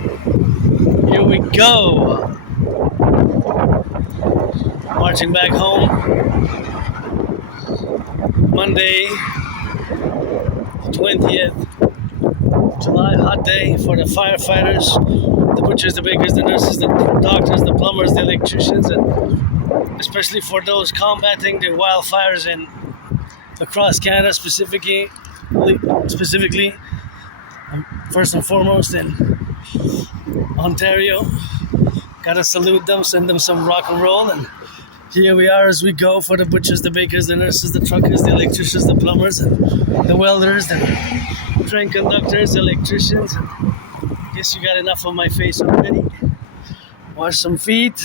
Here we go. Marching back home. Monday, 20th July, hot day for the firefighters, the butchers, the bakers, the nurses, the doctors, the plumbers, the electricians, and especially for those combating the wildfires in across Canada, specifically, first and foremost in Ontario. Gotta salute them, send them some rock and roll, and here we are as we go for the butchers, the bakers, the nurses, the truckers, the electricians, the plumbers, and the welders, the train conductors, the electricians. And I guess you got enough of my face already. Wash some feet.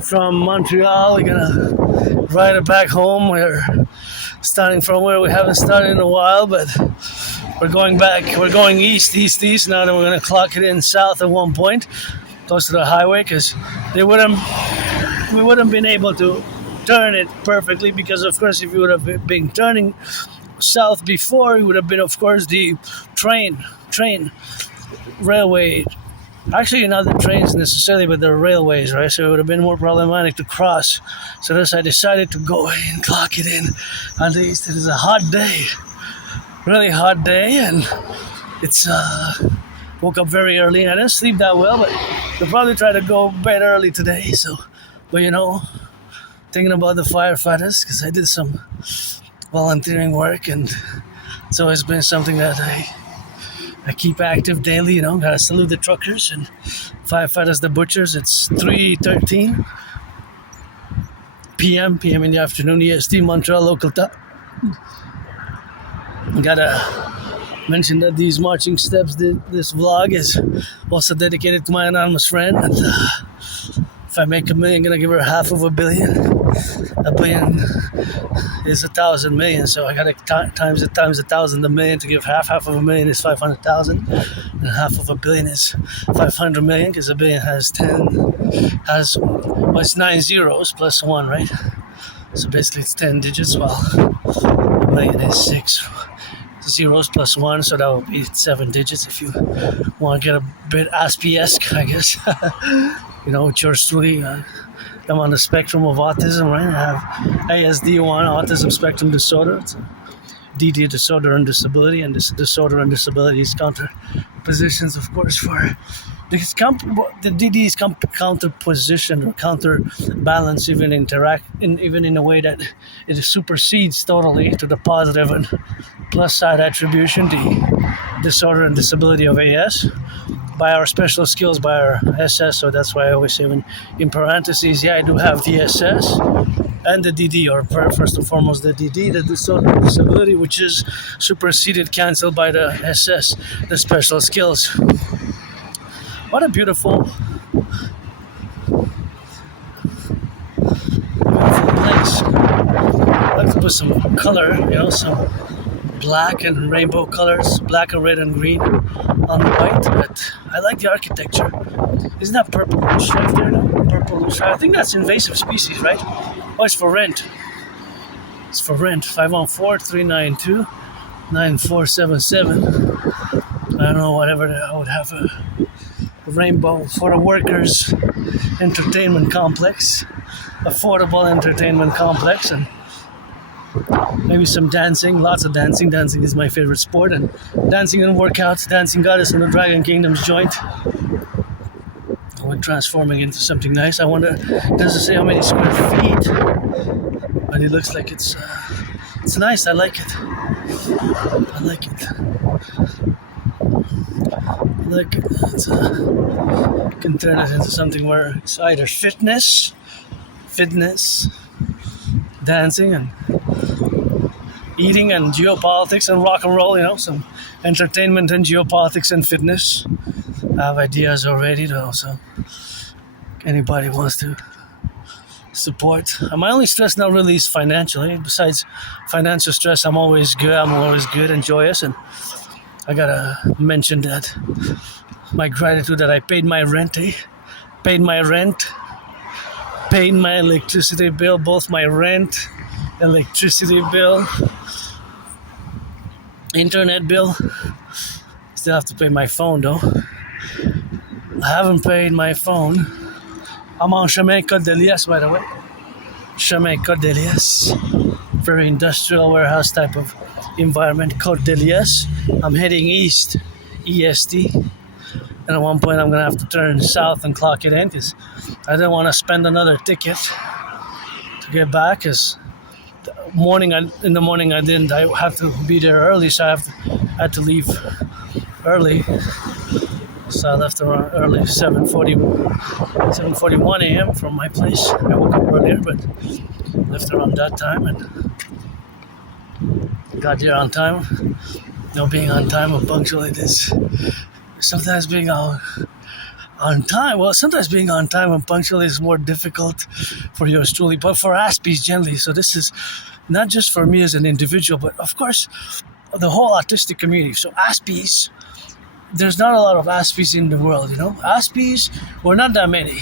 From Montreal, we're gonna ride it back home. We're starting from where we haven't started in a while, but we're going back. We're going east. Now that we're gonna clock it in south at one point, close to the highway, because we wouldn't been able to turn it perfectly, because of course if we would have been turning south before, it would have been of course the train railway. Actually, not the trains necessarily, but the railways, right? So it would have been more problematic to cross. So thus I decided to go and clock it in on the east. It is a hot day, really hot day, and it's woke up very early. I didn't sleep that well, but I'll probably try to go bed early today. So, but thinking about the firefighters, because I did some volunteering work, and it's always been something that I keep active daily, gotta salute the truckers and firefighters, the butchers. It's 3:13 p.m. in the afternoon, EST, Montreal local time. Gotta mention that these marching steps, this vlog is also dedicated to my anonymous friend. And if I make $1 million, I'm gonna give her half of $1 billion. $1 billion is 1,000 million, so I gotta times 1,000 $1 million to give half. Half of $1 million is 500,000, and half of $1 billion is 500 million, because $1 billion it's 9 zeros plus 1, right? So basically it's 10 digits, while $1 million is 6 zeros plus 1, so that would be 7 digits if you want to get a bit Aspiesque, I guess. It's yours truly. I'm on the spectrum of autism, right? I have ASD1, autism spectrum disorder. It's a dedie, disorder and disability, and this disorder and disability is counter positions, of course, for the dedie is counter position or counterbalance, even in a way that it supersedes totally to the positive and plus side attribution, the disorder and disability of AS, by our special skills, by our SS. So that's why I always say, in parentheses, I do have the SS and the DD, or first and foremost the DD, the disorder and disability, which is superseded, cancelled by the SS, the special skills. What a beautiful place. I like to put some color, some black and rainbow colors, black and red and green on the white, but I like the architecture. Isn't that purplish right there? Purplish. I think that's invasive species, right? Oh, it's for rent. It's for rent. 514-392-9477. I don't know, whatever. I would have a rainbow for the workers' entertainment complex, affordable entertainment complex, and maybe some dancing, lots of dancing. Dancing is my favorite sport, and dancing and workouts. Dancing Goddess in the Dragon Kingdom's joint. We're transforming into something nice. I wonder, does it say how many square feet? But it looks like it's nice. I like it. Can turn it into something where it's either fitness, dancing, and eating, and geopolitics and rock and roll, some entertainment and geopolitics and fitness. I have ideas already though, so anybody wants to support. My only stress now really is financially. Besides financial stress, I'm always good and joyous, and I gotta mention that my gratitude that I paid my rent, paid my electricity bill, both my rent, electricity bill, internet bill. Still have to pay my phone though. I haven't paid my phone. I'm on Chemin Côte de Liesse, by the way. Chemin Côte de Liesse. Very industrial warehouse type of environment, Côte de Liesse. I'm heading east, EST. And at one point I'm going to have to turn south and clock it in because I didn't want to spend another ticket to get back because in the morning I didn't. I have to be there early, so I had to leave early. So I left around early, 7:41 a.m. from my place. I woke up earlier, but left around that time and got there on time. Being on time and punctual it is. Sometimes being on time, sometimes being on time and punctual is more difficult for yours truly, but for Aspies generally. So this is not just for me as an individual, but of course, the whole autistic community. So Aspies, there's not a lot of Aspies in the world, Aspies, we're not that many.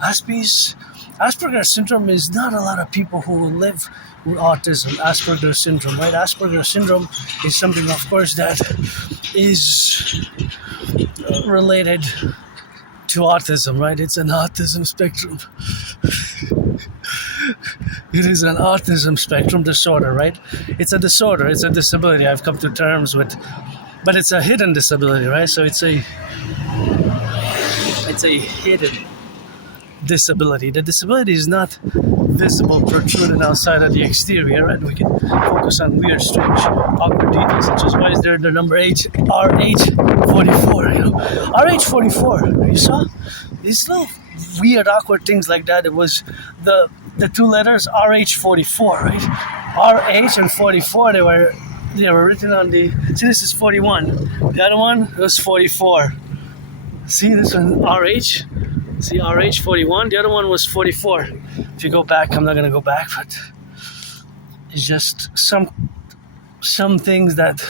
Asperger's syndrome is not a lot of people who live with autism, Asperger's syndrome, right? Asperger's syndrome is something, of course, that is related to autism, right? It's an autism spectrum. It is an autism spectrum disorder, right? It's a disorder, it's a disability I've come to terms with, but it's a hidden disability, right? So it's a hidden disability. The disability is not visible, protruding outside of the exterior, and we can focus on weird, strange, awkward details, such as why is there the number RH44? RH44. You saw these little weird, awkward things like that. It was the two letters RH44, right? RH and 44. They were written on the. See, this is 41. The other one was 44. See this one, RH. See, RH41, the other one was 44. If you go back, I'm not going to go back, but it's just some things that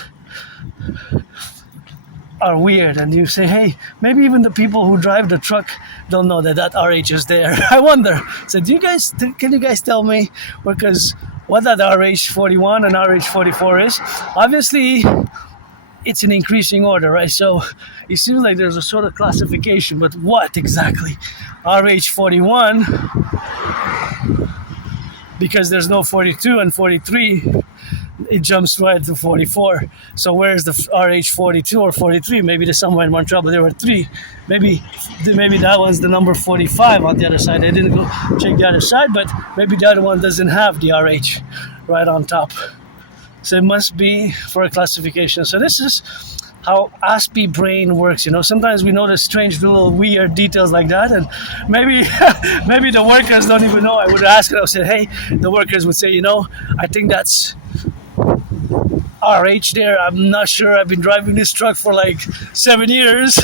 are weird. And you say, hey, maybe even the people who drive the truck don't know that RH is there. I wonder. So can you guys tell me what that RH41 and RH44 is? Obviously, it's in increasing order, right? So it seems like there's a sort of classification, but what exactly? RH41, because there's no 42 and 43, it jumps right to 44. So where's the RH42 or 43? Maybe there's somewhere in Montreal, but there were three. Maybe that one's the number 45 on the other side. I didn't go check the other side, but maybe the other one doesn't have the RH right on top. So it must be for a classification. So this is how Aspie brain works. Sometimes we notice strange little weird details like that, and maybe the workers don't even know. I would ask it. I would say, hey, the workers would say, I think that's RH there. I'm not sure. I've been driving this truck for like 7 years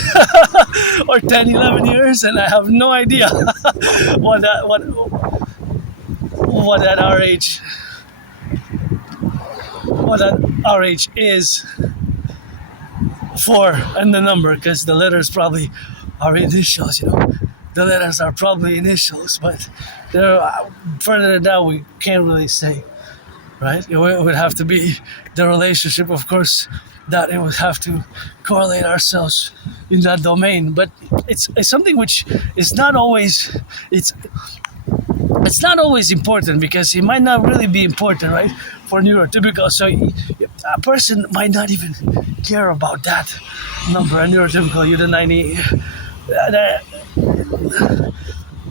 or 10, 11 years, and I have no idea what that RH is for, and the number, because the letters probably are initials. The letters are probably initials, but further than that we can't really say, right? It would have to be the relationship, of course, that it would have to correlate ourselves in that domain. But it's something which is not always it's not always important, because it might not really be important, right, for neurotypical. So a person might not even care about that number. A neurotypical, you're the 90.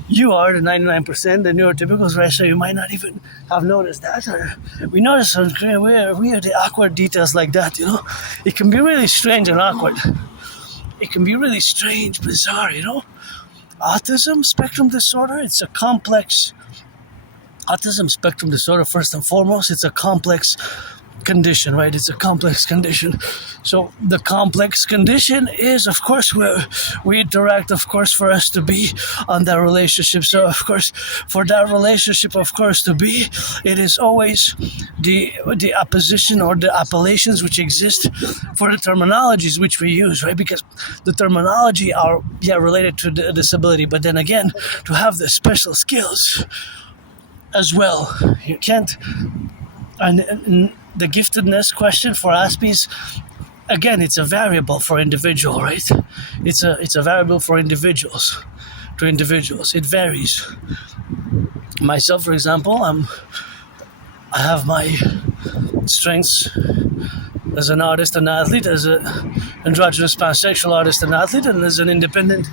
You are the 99%, the neurotypicals, right? So you might not even have noticed that. Or we notice some weird, awkward details like that. It can be really strange and awkward. It can be really strange, bizarre. Autism spectrum disorder. It's a complex. Autism spectrum disorder, first and foremost, it's a complex condition, right? It's a complex condition. So the complex condition is, of course, where we interact, of course, for us to be on that relationship. So, of course, for that relationship, of course, to be, it is always the opposition or the appellations which exist for the terminologies which we use, right? Because the terminology are, related to the disability, but then again, to have the special skills as well. You can't, and the giftedness question for Aspies, again, it's a variable for individual, right? It's a variable for individuals to individuals. It varies. Myself, for example, I have my strengths as an artist and athlete, as an androgynous pansexual artist and athlete, and as an independent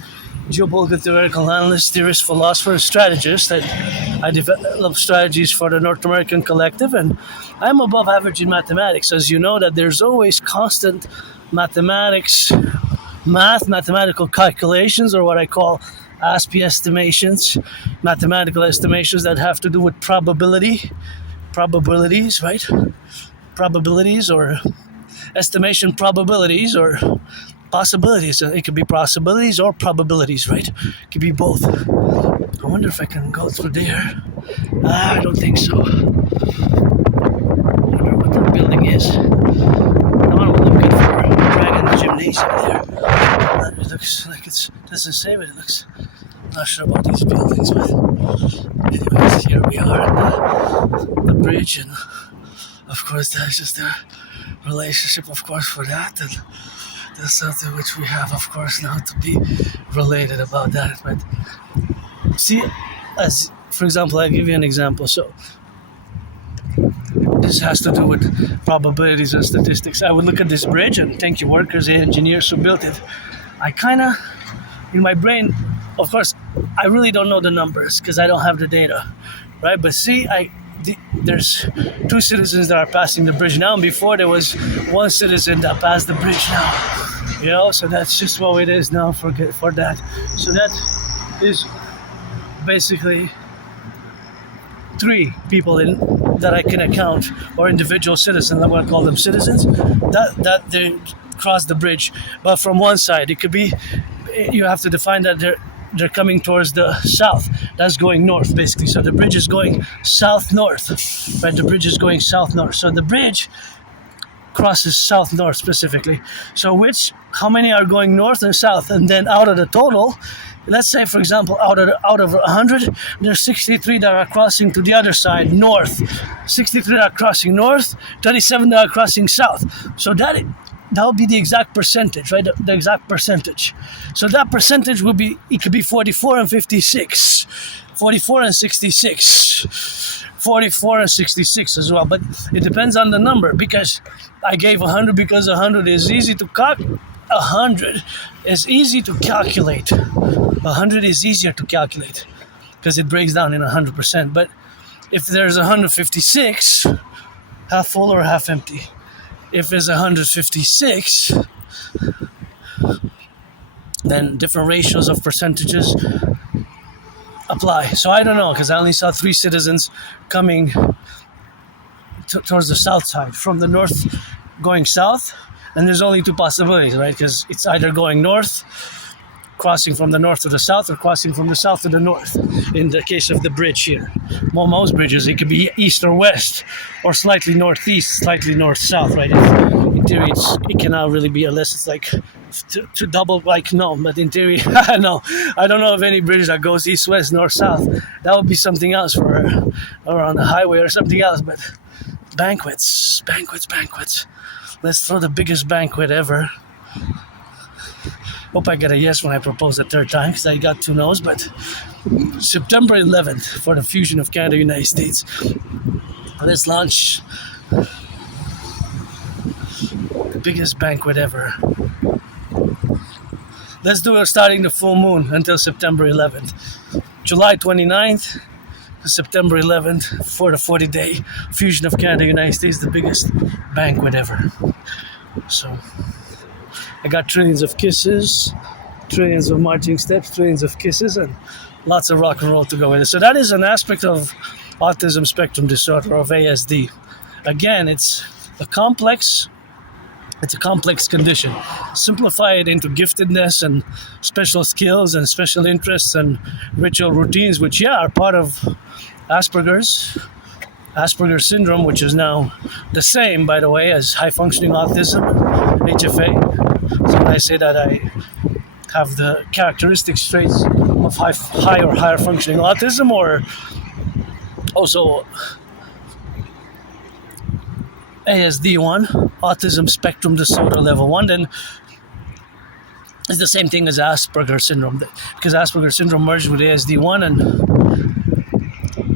geopolitical theoretical analyst, theorist, philosopher, strategist. I develop strategies for the North American Collectif, and I'm above average in mathematics. As you know, that there's always constant mathematical calculations, or what I call Aspie estimations, mathematical estimations that have to do with probabilities, right? Probabilities, or estimation probabilities, or possibilities. It could be possibilities or probabilities, right? It could be both. I wonder if I can go through there. I don't think so. I wonder what the building is. I want to look good for dragging the gymnasium there. It looks like it doesn't say, but it looks. I'm not sure about these buildings, but anyways, here we are at the bridge, and of course there's just a relationship, of course, for that, and there's something which we have, of course, now to be related about that. But see, as for example, I'll give you an example. So this has to do with probabilities and statistics. I would look at this bridge and thank you workers and engineers who built it. I kind of, in my brain, of course, I really don't know the numbers because I don't have the data, right? But see, there's 2 citizens that are passing the bridge now, and before there was 1 citizen that passed the bridge now. So that's just what it is now for that. So that is basically 3 people that I can account, or individual citizens. I'm going to call them citizens that they cross the bridge, but from one side. It could be, you have to define that they're coming towards the south. That's going north, basically. So the bridge is going south-north, right? The bridge is going south-north. So the bridge crosses south-north specifically. So how many are going north and south? And then out of the total, let's say, for example, out of 100, there's 63 that are crossing to the other side, north. 63 that are crossing north, 37 that are crossing south. So that would be the exact percentage, right? The exact percentage. So that percentage would be, it could be 44 and 56, 44 and 66, 44 and 66 as well. But it depends on the number, because I gave 100 because 100 is easy to 100 is easy to calculate. 100 is easier to calculate because it breaks down in 100%. But if there's 156, half full or half empty. If there's 156, then different ratios of percentages apply. So I don't know, because I only saw 3 citizens coming towards the south side, from the north going south, and there's only 2 possibilities, right? Because it's either going north, crossing from the north to the south, or crossing from the south to the north. In the case of the bridge here, most bridges, it could be east or west, or slightly northeast, slightly north-south, right? In theory, it cannot really be, unless it's like to double, like, no, but in theory, no, I don't know of any bridge that goes east, west, north, south. That would be something else or on the highway or something else. But banquets. Let's throw the biggest banquet ever. Hope I get a yes when I propose the 3rd time, because I got 2 no's. But September 11th, for the fusion of Canada and United States. Let's launch the biggest banquet ever. Let's do it starting the full moon until September 11th. July 29th to September 11th for the 40-day fusion of Canada and United States, the biggest banquet ever. So I got trillions of kisses, trillions of marching steps, trillions of kisses, and lots of rock and roll to go with it. So that is an aspect of autism spectrum disorder, of ASD. Again, it's a complex condition. Simplify it into giftedness and special skills and special interests and ritual routines, which, are part of Asperger's syndrome, which is now the same, by the way, as high-functioning autism, HFA. So when I say that I have the characteristic traits of high or higher functioning autism, or also ASD1, autism spectrum disorder level 1, then it's the same thing as Asperger's syndrome, because Asperger's syndrome merged with ASD1 and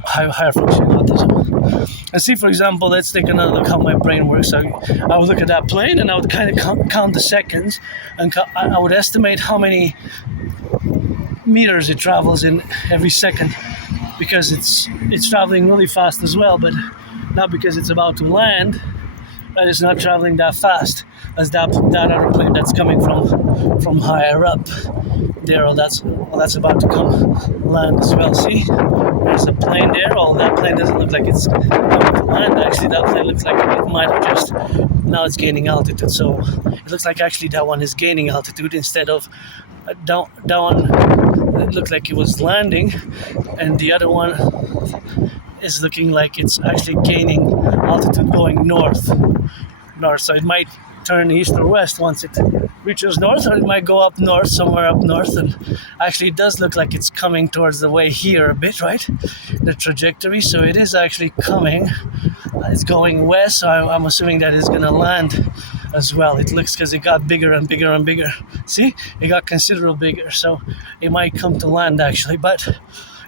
higher functioning autism. And see, for example, let's take another look how my brain works. I would look at that plane and I would kind of count the seconds, and I would estimate how many meters it travels in every second, because it's traveling really fast as well, but not because it's about to land, and it's not traveling that fast as that other plane that's coming from higher up there. That's about to come land as well. See, there's a plane there. Oh, that plane doesn't look like it's coming to land. Actually, that plane looks like it might have just, now it's gaining altitude. So it looks like actually that one is gaining altitude instead of down. It looked like it was landing, and the other one is looking like it's actually gaining altitude going north. So it might turn east or west once it reaches north, or it might go up north, somewhere up north. And actually it does look like it's coming towards the way here a bit, right? The trajectory. So it is actually coming. It's going west, so I'm assuming that it's going to land as well. It looks, because it got bigger and bigger and bigger. See, it got considerably bigger, so it might come to land actually, but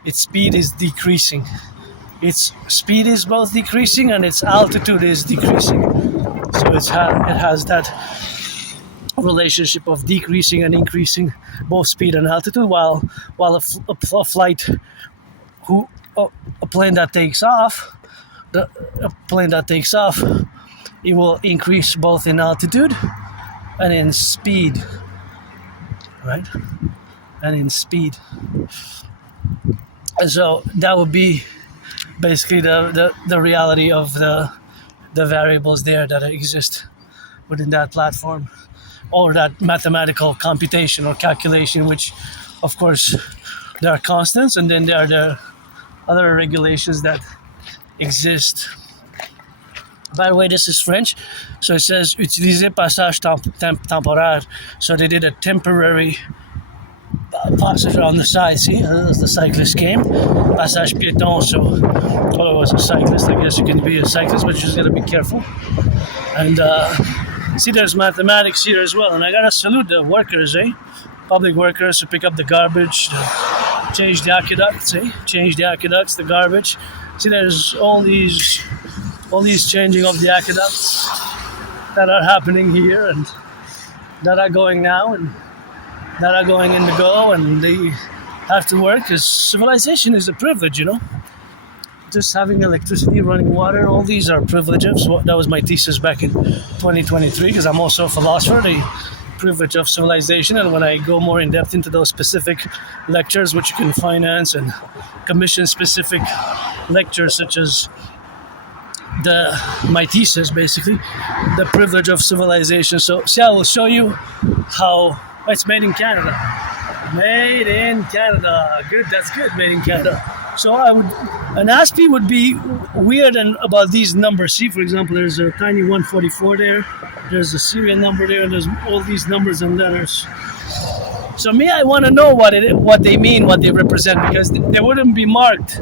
its speed is decreasing. Its speed is both decreasing and its altitude is decreasing. So it has that relationship of decreasing and increasing both speed and altitude, while a flight, a plane that takes off, it will increase both in altitude and in speed, right? And in speed. And so that would be basically the reality of the variables there that exist within that platform, or that mathematical computation or calculation, which of course there are constants, and then there are the other regulations that exist. By the way, this is French, so it says utiliser passage temporaire. So they did a temporary passage on the side. See, as the cyclist came, passage piéton. So, well, it was a cyclist. I guess you can be a cyclist, but you just gotta be careful. And see, there's mathematics here as well. And I gotta salute the workers, public workers who pick up the garbage, change the aqueducts, the garbage. See, there's all these changing of the aqueducts that are happening here, and that are going now, and that are going in the go, and they have to work, because civilization is a privilege, Just having electricity, running water, all these are privileges. That was my thesis back in 2023, because I'm also a philosopher, the privilege of civilization. And when I go more in depth into those specific lectures, which you can finance and commission specific lectures, such as my thesis, basically, the privilege of civilization. So see, I will show you how it's made in Canada. Made in Canada. Good, that's good, made in Canada. So an Aspie would be weird and about these numbers. See, for example, there's a tiny 144 there. There's a serial number there, and there's all these numbers and letters. So I want to know what they mean, what they represent, because they wouldn't be marked.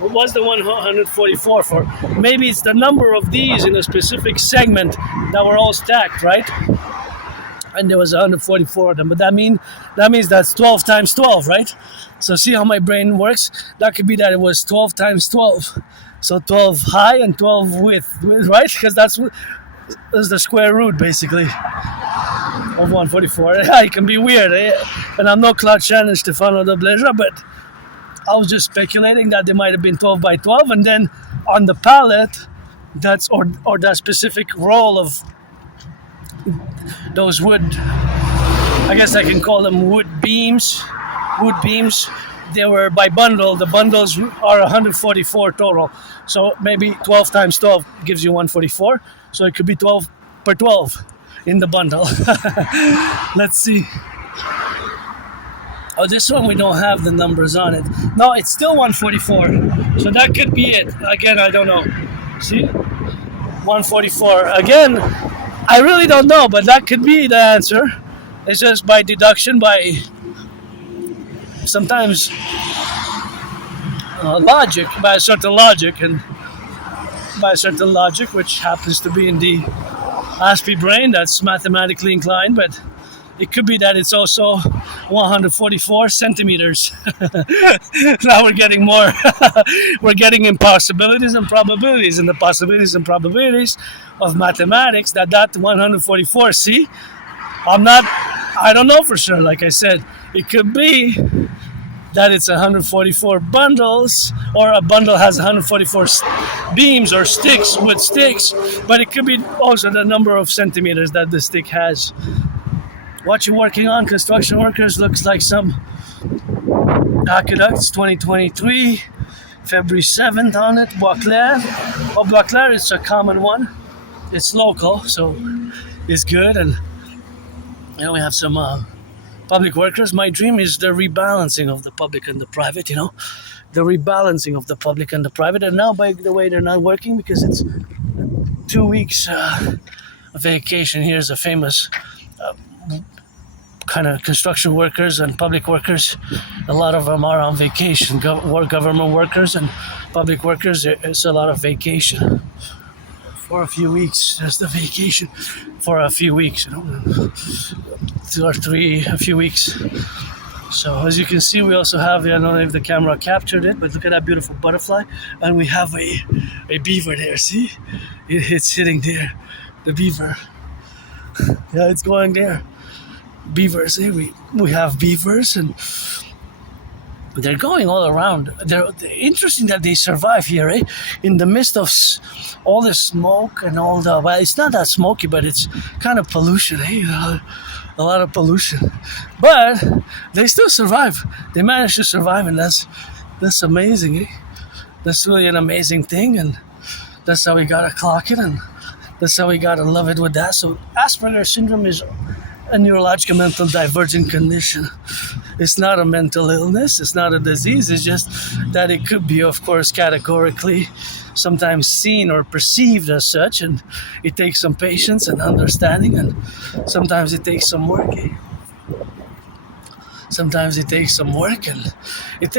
What's the 144 for? Maybe it's the number of these in a specific segment that were all stacked, right? And there was 144 of them, but that means that's 12 times 12, right? So see how my brain works? That could be that it was 12 times 12. So 12 high and 12 width, right? Because that's the square root, basically, of 144. Yeah, it can be weird, And I'm no Claude Shannon, Stefano de Bleja, but I was just speculating that they might have been 12 by 12, and then on the palette, or that specific roll of those wood, I guess I can call them wood beams, they were by bundle. The bundles are 144 total. So maybe 12 times 12 gives you 144. So it could be 12 per 12 in the bundle. Let's see. Oh, this one we don't have the numbers on it. No, it's still 144. So that could be it. Again, I don't know. See? 144. Again, I really don't know, but that could be the answer. It's just by deduction, by sometimes logic, by a certain logic, and by a certain logic, which happens to be in the Aspie brain that's mathematically inclined, but it could be that it's also 144 centimeters. Now we're getting more. We're getting in possibilities and probabilities, and the possibilities and probabilities of mathematics that 144. See, I don't know for sure. Like I said, it could be that it's 144 bundles, or a bundle has 144 beams or sticks with sticks, but it could be also the number of centimeters that the stick has. What you're working on, construction workers, looks like some aqueducts, 2023, February 7th on it, Bois Clair. Well, Bois Clair is a common one. It's local, so it's good. And we have some public workers. My dream is the rebalancing of the public and the private, the rebalancing of the public and the private. And now, by the way, they're not working because it's 2 weeks vacation. Here's a famous kind of construction workers and public workers. A lot of them are on vacation. Government workers and public workers, it's a lot of vacation. For a few weeks, there's the vacation. For a few weeks, 2 or 3, a few weeks. So as you can see, we also have, I don't know if the camera captured it, but look at that beautiful butterfly. And we have a beaver there, see? It's sitting there, the beaver. Yeah, it's going there. Beavers, we have beavers, and they're going all around. They're interesting that they survive here, in the midst of all the smoke and all the, well, it's not that smoky, but it's kind of pollution, a lot of pollution, but they still survive. They manage to survive, and that's amazing. That's really an amazing thing, and that's how we gotta clock it, and that's how we gotta love it with that. So Asperger's syndrome is a neurological mental divergent condition. It's not a mental illness, it's not a disease, it's just that it could be, of course, categorically sometimes seen or perceived as such, and it takes some patience and understanding, and sometimes it takes some work. Sometimes it takes some work, and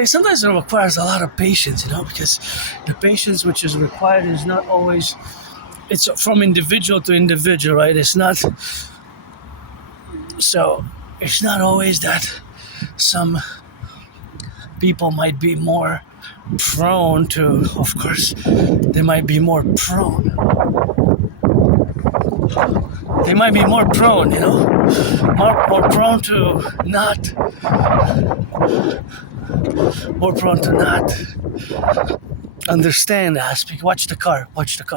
sometimes it requires a lot of patience, because the patience which is required is not always, it's from individual to individual, right? It's not always that some people might be more prone to, of course, they might be more prone. They might be more prone, more prone to not, understand Aspie. Watch the car.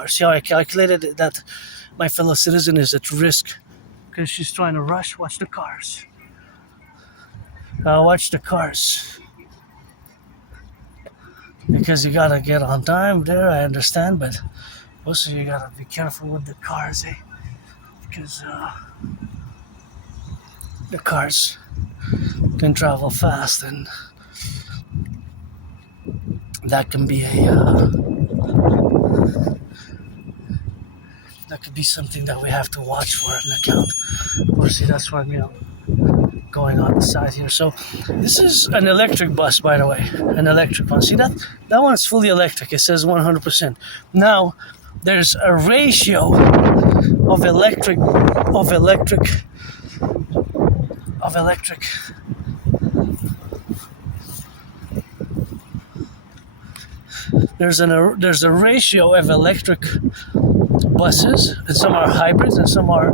See how I calculated that my fellow citizen is at risk because she's trying to rush. Watch the cars. Watch the cars. Because you gotta get on time there, I understand, but also you gotta be careful with the cars, because the cars can travel fast, and that can be that could be something that we have to watch for and account. Of course, see, that's why I'm going on the side here. So this is an electric bus, by the way, an electric one. See that one's fully electric. It says 100%. Now there's a ratio of electric. There's a ratio of electric buses, and some are hybrids, and some are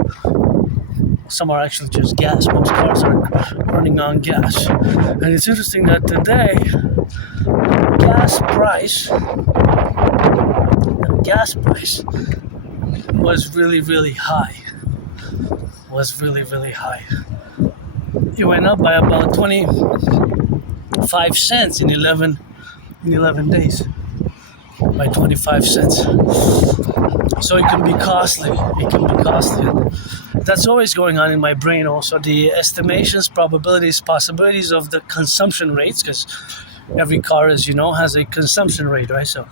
actually just gas. Most cars are running on gas. And it's interesting that today, the gas price was really, really high. It went up by about 25 cents in 11 days. By 25 cents. So it can be costly. That's always going on in my brain also. The estimations, probabilities, possibilities of the consumption rates, because every car, as you know, has a consumption rate, right? So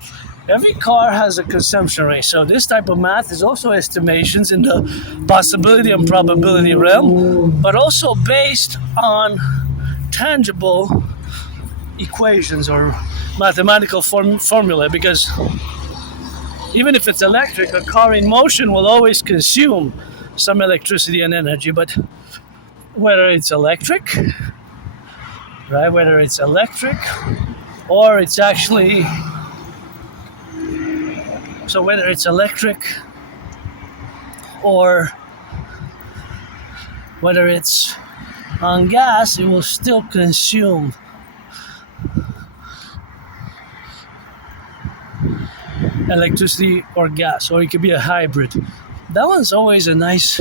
every car has a consumption rate. So this type of math is also estimations in the possibility and probability realm, but also based on tangible equations or mathematical formula, because even if it's electric, a car in motion will always consume some electricity and energy. But whether it's electric, right? Whether it's electric or it's actually, so whether it's electric or whether it's on gas, it will still consume electricity or gas, or it could be a hybrid. That one's always a nice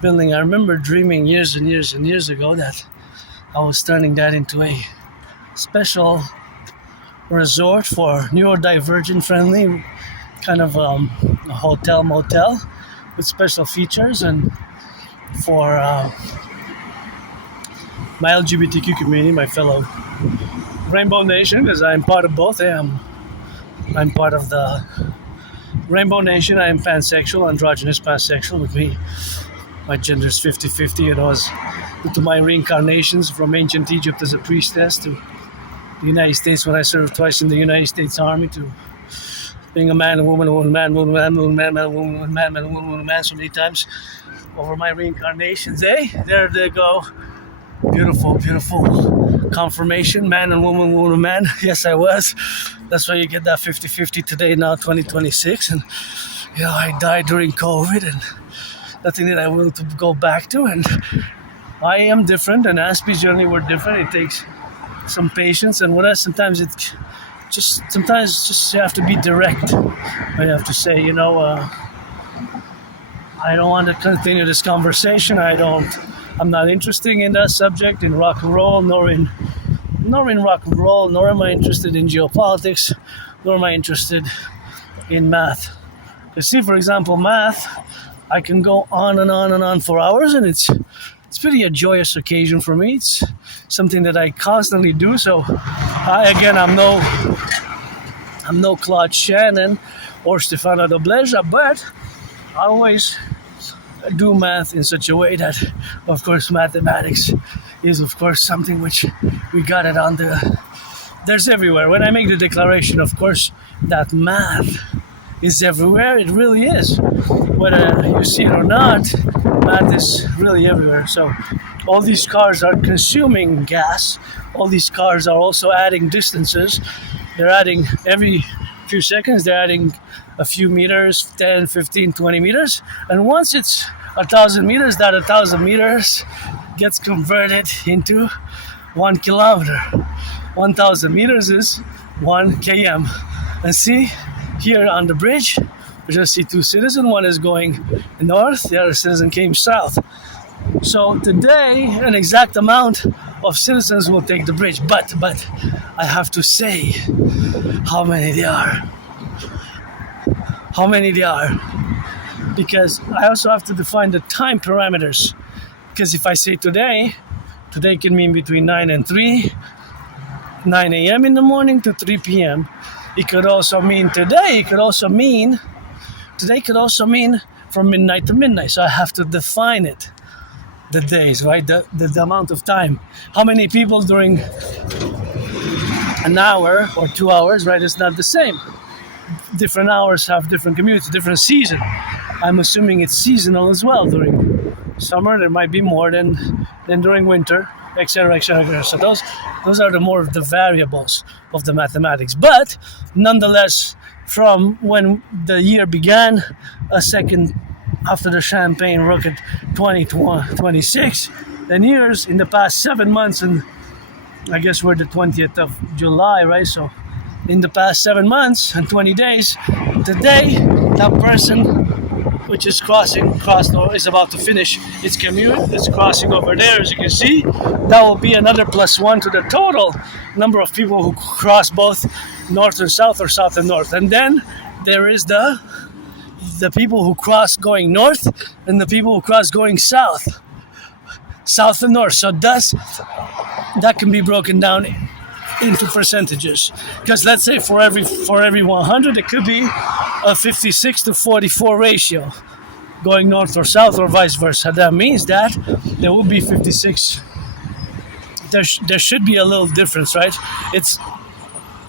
building. I remember dreaming years and years and years ago that I was turning that into a special resort for neurodivergent friendly kind of a hotel motel with special features, and for my LGBTQ community, my fellow Rainbow Nation, because I'm part of both. I'm part of the Rainbow Nation. I am pansexual, androgynous pansexual. With me, my gender is 50-50. It was due to my reincarnations from ancient Egypt as a priestess to the United States when I served twice in the United States Army, to being a man, a woman, a woman, man, woman, man, woman, man, man, woman, man, man, woman, man, so many times over my reincarnations. There they go. Beautiful, beautiful confirmation, man and woman, woman, man. Yes, I was. That's why you get that 50-50 today, now 2026. And, I died during COVID, and nothing that I will to go back to. And I am different, and Aspie's journey were different. It takes some patience, and with us, sometimes you have to be direct. I have to say, I don't want to continue this conversation. I'm not interested in that subject in rock and roll, nor in rock and roll, nor am I interested in geopolitics, nor am I interested in math. You see, for example, math, I can go on and on and on for hours, and it's pretty a joyous occasion for me. It's something that I constantly do. So, I'm no Claude Shannon or Stefano Dobleja, but I always do math in such a way that, of course, mathematics is, of course, something which we got it on there's everywhere. When I make the declaration, of course, that math is everywhere, it really is. Whether you see it or not, math is really everywhere. So all these cars are consuming gas. All these cars are also adding distances. They're adding every few seconds, they're adding a few meters, 10, 15, 20 meters. And once it's 1,000 meters, that 1,000 meters gets converted into 1 kilometer. 1,000 meters is 1 km. And see, here on the bridge, we just see two citizens. One is going north, the other citizen came south. So today, an exact amount of citizens will take the bridge. But I have to say how many they are. How many they are. Because I also have to define the time parameters. Because if I say today can mean between 9 and 3, 9 a.m. in the morning to 3 p.m. It could also mean today. Today could also mean from midnight to midnight. So I have to define it. The days, right? The amount of time. How many people during an hour or 2 hours, right? It's not the same. Different hours have different commutes, different season. I'm assuming it's seasonal as well. During summer, there might be more than during winter, etc., etc. So those are the variables of the mathematics. But nonetheless, from when the year began, a second after the Champagne Rocket 2026, then years in the past 7 months, and I guess we're the 20th of July, right? So in the past 7 months and 20 days, today, that person which is crossed or is about to finish its commute, it's crossing over there, as you can see. That will be another +1 to the total number of people who cross both north and south or south and north. And then there is the people who cross going north and the people who cross going south and north. So thus, that can be broken down into percentages. Because let's say for every 100, it could be a 56 to 44 ratio going north or south or vice versa. That means that there will be 56. There should be a little difference, right? It's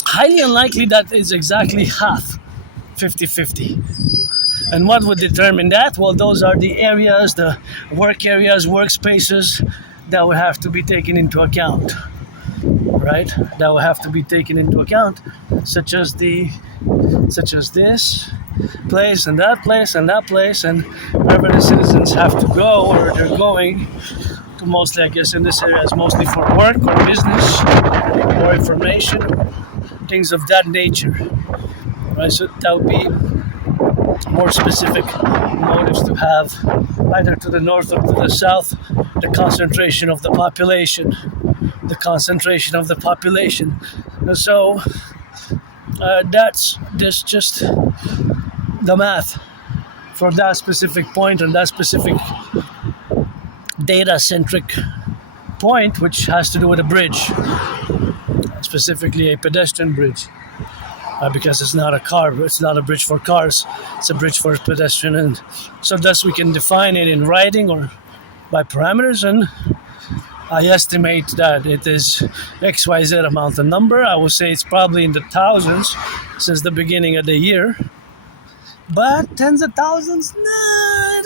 highly unlikely that it's exactly half. 50-50. And what would determine that? Well, those are the areas, the work areas, workspaces that would have to be taken into account, right? That will have to be taken into account, such as this place and that place and that place, and wherever the citizens have to go or they're going to, mostly, I guess, in this area is mostly for work or business or information, things of that nature. Right, so that would be more specific motives to have either to the north or to the south, the concentration of the population. And so that's just the math for that specific point and that specific data-centric point, which has to do with a bridge, specifically a pedestrian bridge. Because it's not a bridge for cars, it's a bridge for pedestrian, and so thus we can define it in writing or by parameters, and I estimate that it is XYZ amount of number. I would say it's probably in the thousands since the beginning of the year, but tens of thousands? Nah, I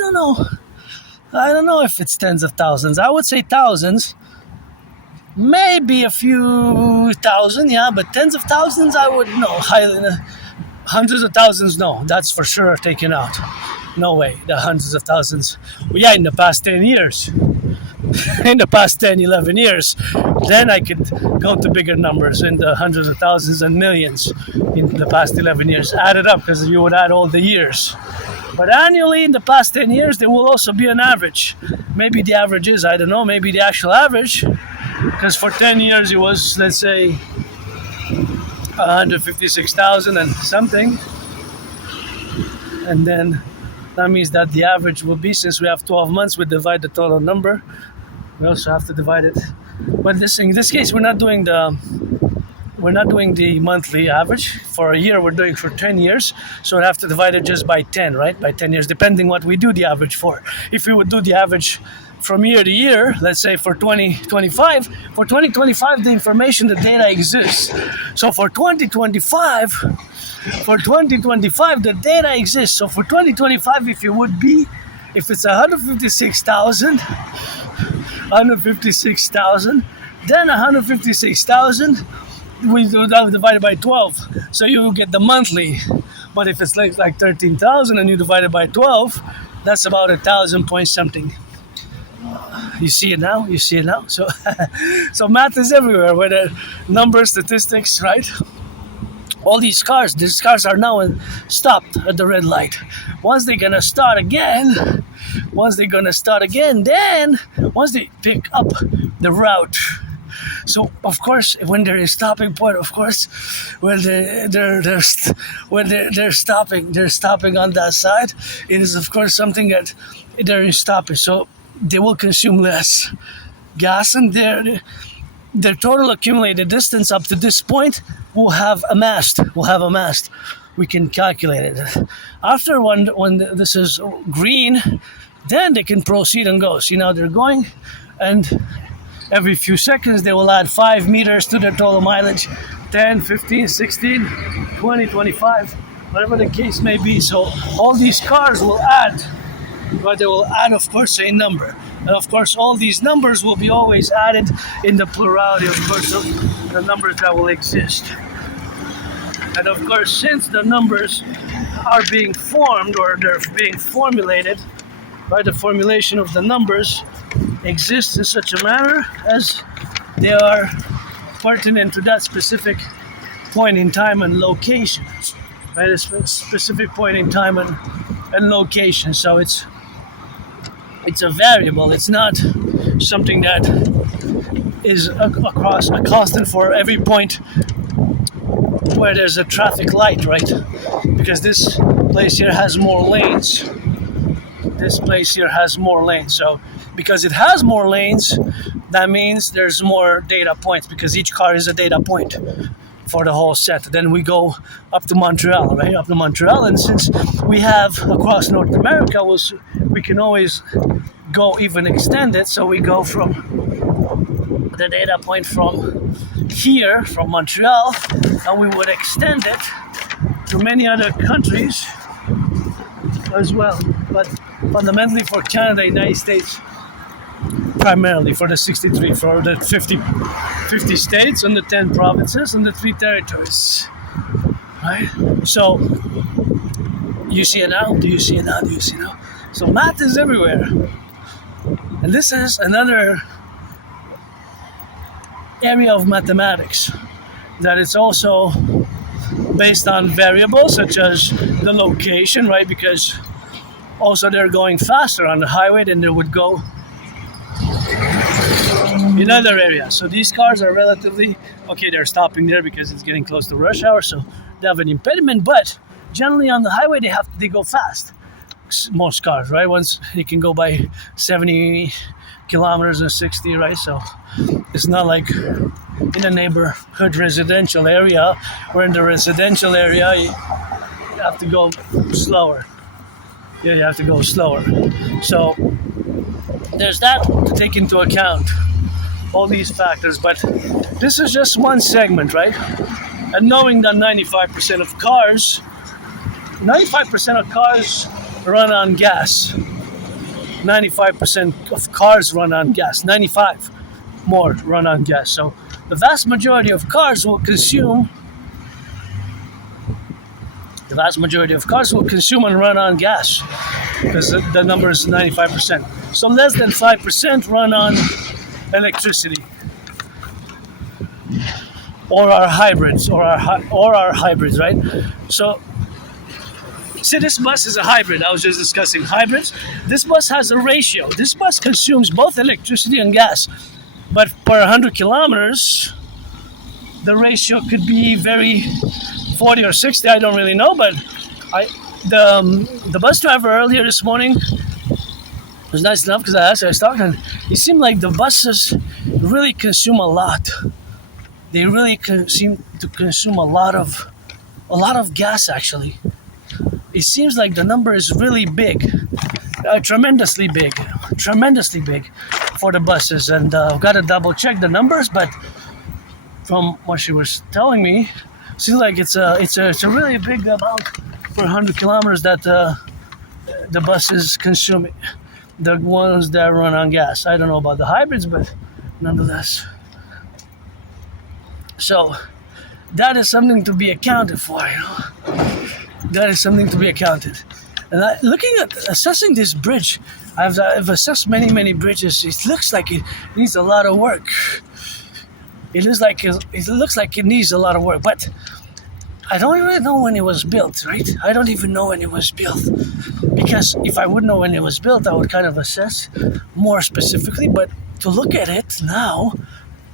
don't know if it's tens of thousands. I would say thousands. Maybe a few thousand, yeah, but tens of thousands, I would know. Hundreds of thousands, no, that's for sure taken out. No way, the hundreds of thousands. Well, yeah, in the past 10 years, in the past 10, 11 years, then I could go to bigger numbers in the hundreds of thousands and millions in the past 11 years. Add it up, because you would add all the years. But annually, in the past 10 years, there will also be an average. Maybe the average is, I don't know, maybe the actual average, because for 10 years it was, let's say, 156,000 and something. And then that means that the average will be, since we have 12 months, we divide the total number. We also have to divide it. But in this case, we're not doing the monthly average. For a year, we're doing for 10 years. So we have to divide it just by 10, right? By 10 years, depending what we do the average for. If we would do the average from year to year, let's say for 2025, the information, the data exists. So for 2025, the data exists. So for 2025, if it's 156,000, then 156,000, we do that divided by 12. So you will get the monthly. But if it's like 13,000 and you divide it by 12, that's about 1,000 point something. You see it now? So, so math is everywhere, whether numbers, statistics, right? All these cars are now stopped at the red light. Once they're gonna start again, then once they pick up the route. So of course, when there is stopping point, of course, when they're stopping on that side, it is of course something that they're stopping. So they will consume less gas, and their total accumulated distance up to this point will have amassed. We can calculate it. After when this is green, then they can proceed and go. See, now they're going, and every few seconds they will add 5 meters to their total mileage, 10, 15, 16, 20, 25, whatever the case may be. So all these cars will add, but they will add, of course, a number. And of course, all these numbers will be always added in the plurality, of course, of the numbers that will exist. And of course, since the numbers are being formed, or they're being formulated, right, the formulation of the numbers exists in such a manner as they are pertinent to that specific point in time and location, right? A specific point in time and location. So it's a variable. It's not something that is across a constant for every point where there's a traffic light, right? Because this place here has more lanes. So because it has more lanes, that means there's more data points, because each car is a data point for the whole set. Then we go up to Montreal, right? And since we have across North America, we can always go even extend it. So we go from the data point from here, from Montreal, and we would extend it to many other countries as well. But fundamentally for Canada, United States, primarily for the 63, for the 50 states and the 10 provinces and the 3 territories. Right? So, you see it now? Do you see it now? Do you see it now? So math is everywhere. And this is another area of mathematics that it's also based on variables such as the location, right? Because also they're going faster on the highway than they would go in other areas. So these cars are relatively, okay, they're stopping there because it's getting close to rush hour, so they have an impediment, but generally on the highway they go fast. Most cars, right? Once you can go by 70 kilometers and 60, right? So it's not like in a neighborhood residential area, where in the residential area you have to go slower. Yeah, you have to go slower. So there's that to take into account, all these factors. But this is just one segment, right? And knowing that 95% of cars run on gas. 95% of cars run on gas. 95 more run on gas. So the vast majority of cars will consume and run on gas, because the number is 95%. So less than 5% run on electricity, or our hybrids, right? So, see, this bus is a hybrid. I was just discussing hybrids. This bus has a ratio. This bus consumes both electricity and gas, but per 100 kilometers, the ratio could be very 40 or 60. I don't really know, but the bus driver earlier this morning was nice enough, because I talked, and it seemed like the buses really consume a lot. They really seem to consume a lot of gas, actually. It seems like the number is really big, tremendously big for the buses. And I've got to double check the numbers, but from what she was telling me, it seems like it's a really big amount per 100 kilometers that the buses consuming, the ones that run on gas. I don't know about the hybrids, but nonetheless. So that is something to be accounted for, you know. That is something to be accounted. And looking at assessing this bridge, I've assessed many bridges. It looks like it needs a lot of work. It looks like it needs a lot of work, but I don't really know when it was built, right? I don't even know when it was built, because if I would know when it was built, I would kind of assess more specifically. But to look at it now,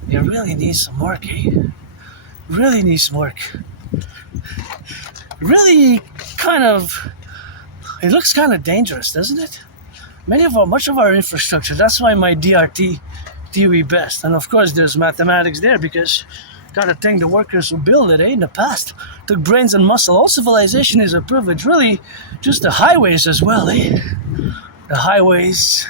it really needs some work, eh? Really needs some work. Really it looks kind of dangerous, doesn't it? Much of our infrastructure, that's why my DRT theory best. And of course there's mathematics there, because gotta thank the workers who built it, eh? In the past, took brains and muscle. All civilization is a privilege, really. Just the highways as well, eh? The highways,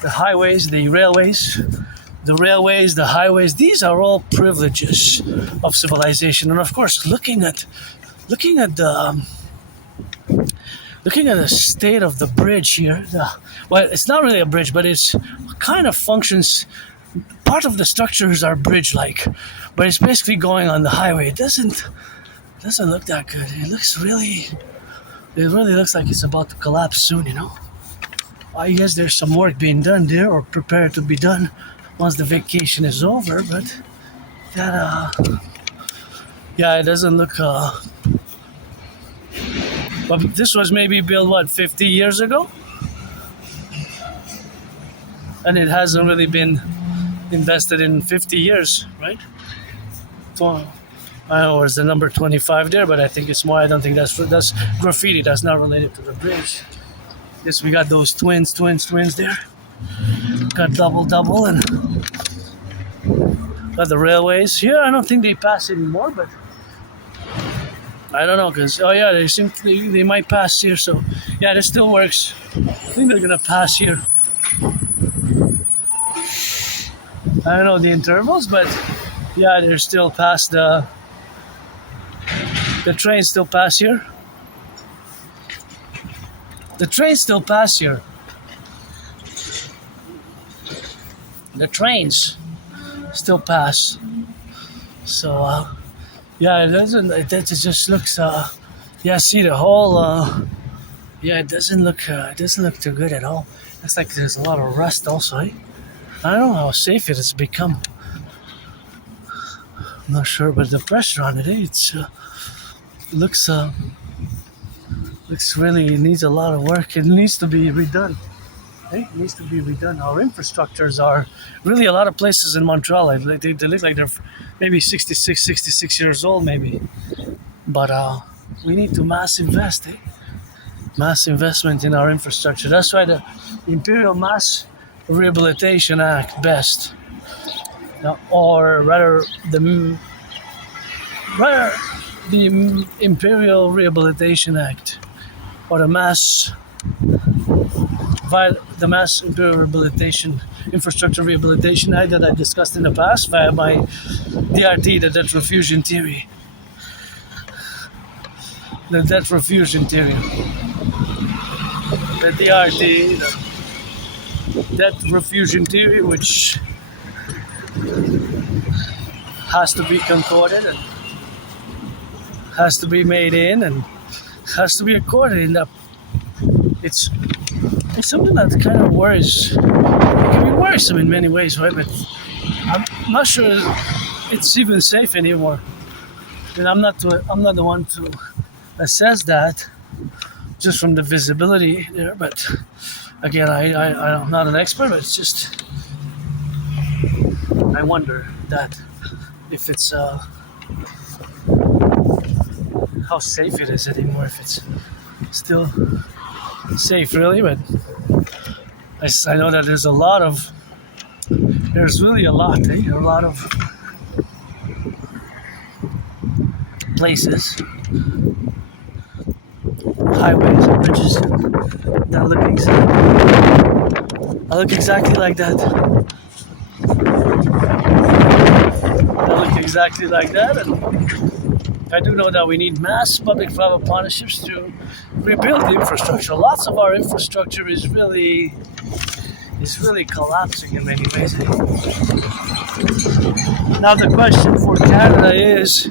the railways, the highways, these are all privileges of civilization. And of course, looking at the state of the bridge here, well, it's not really a bridge, but it's kind of functions. Part of the structures are bridge-like, but it's basically going on the highway. It doesn't look that good. It really looks like it's about to collapse soon, you know. I guess there's some work being done there, or prepared to be done once the vacation is over, but that, it doesn't look, but this was maybe built, 50 years ago? And it hasn't really been invested in 50 years, right? So, I don't know, where's the number 25 there, but I think it's more. I don't think that's graffiti. That's not related to the bridge. Yes, we got those twins there. Got double, and got the railways here. I don't think they pass anymore, but I don't know, because they might pass here. So yeah, this still works. I think they're gonna pass here. I don't know the intervals, but yeah, they're still past the The trains still pass here. The trains still pass here. The trains still pass. So yeah, it doesn't. It just looks. Yeah, see the whole. Yeah, it doesn't look. It doesn't look too good at all. Looks like there's a lot of rust also. Eh? I don't know how safe it has become. I'm not sure, but the pressure on it, it's looks looks really needs a lot of work. It needs to be redone. It needs to be redone. Our infrastructures are really a lot of places in Montreal. They look like they're maybe 66 years old, maybe. But we need to mass invest. Mass investment in our infrastructure. That's why the Imperial Mass Rehabilitation Act, best, or rather the Imperial Rehabilitation Act, or the Mass Imperial Rehabilitation Infrastructure Rehabilitation Act that I discussed in the past via my DRT, the debt refusion theory. The debt refusion theory. The DRT, the debt refusion theory, which has to be concorded and has to be made in and has to be accorded in that. It's something that kind of worries. It can be worrisome in many ways, right? But I'm not sure it's even safe anymore. And I'm not the one to assess that just from the visibility there. But again, I'm not an expert, but it's just I wonder that if it's how safe it is anymore. If it's still safe, really, but I know that there's really a lot, a lot of places, highways and bridges that look exactly like that. And I do know that we need mass public-private partnerships to rebuild the infrastructure. Lots of our infrastructure is really collapsing in many ways. Now the question for Canada is,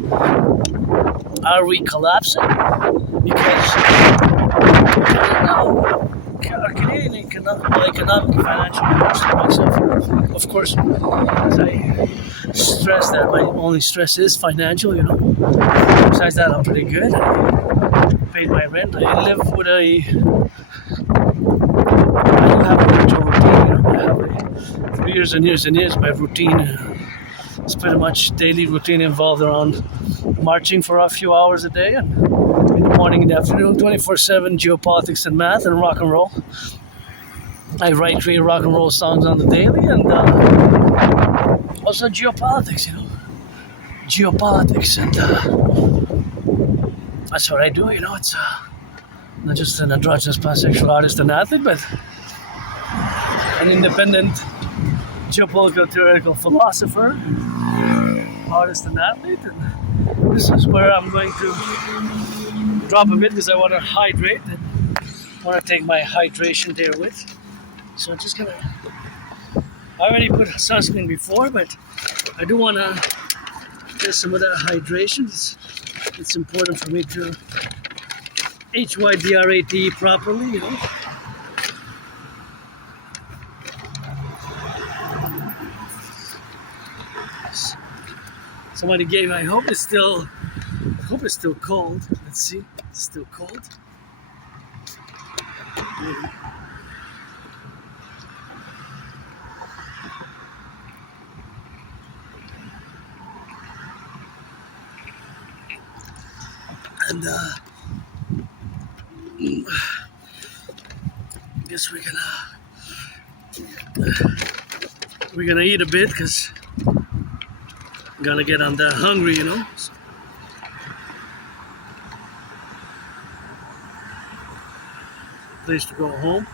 are we collapsing? Because our Canadian economic and financial myself, of course, as I stress that my only stress is financial, Besides that, I'm pretty good. I paid my rent. I live with I don't have an actual routine, I have for years and years and years, my routine is pretty much daily routine involved around marching for a few hours a day, and in the morning and the afternoon, 24/7 geopolitics and math and rock and roll. I write 3 rock and roll songs on the daily, and also geopolitics, geopolitics, and that's what I do. It's not just an androgynous pansexual artist and athlete, but an independent geopolitical theoretical philosopher, artist and athlete. And this is where I'm going to drop a bit because I want to hydrate and want to take my hydration there with. So I'm just gonna. I already put sunscreen before, but I do want to get some of that hydration. It's important for me to hydrate properly, Somebody gave. I hope it's still cold. Let's see. It's still cold. And I guess we're gonna eat a bit because I'm gonna get on that hungry, So, place to go home.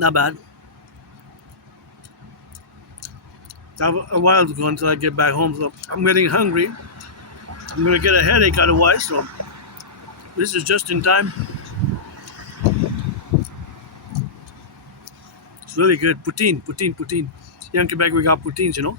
Not bad. I have a while to go until I get back home, so I'm getting hungry. I'm gonna get a headache otherwise, so this is just in time. It's really good. Poutine. Here in Quebec, we got poutines, you know?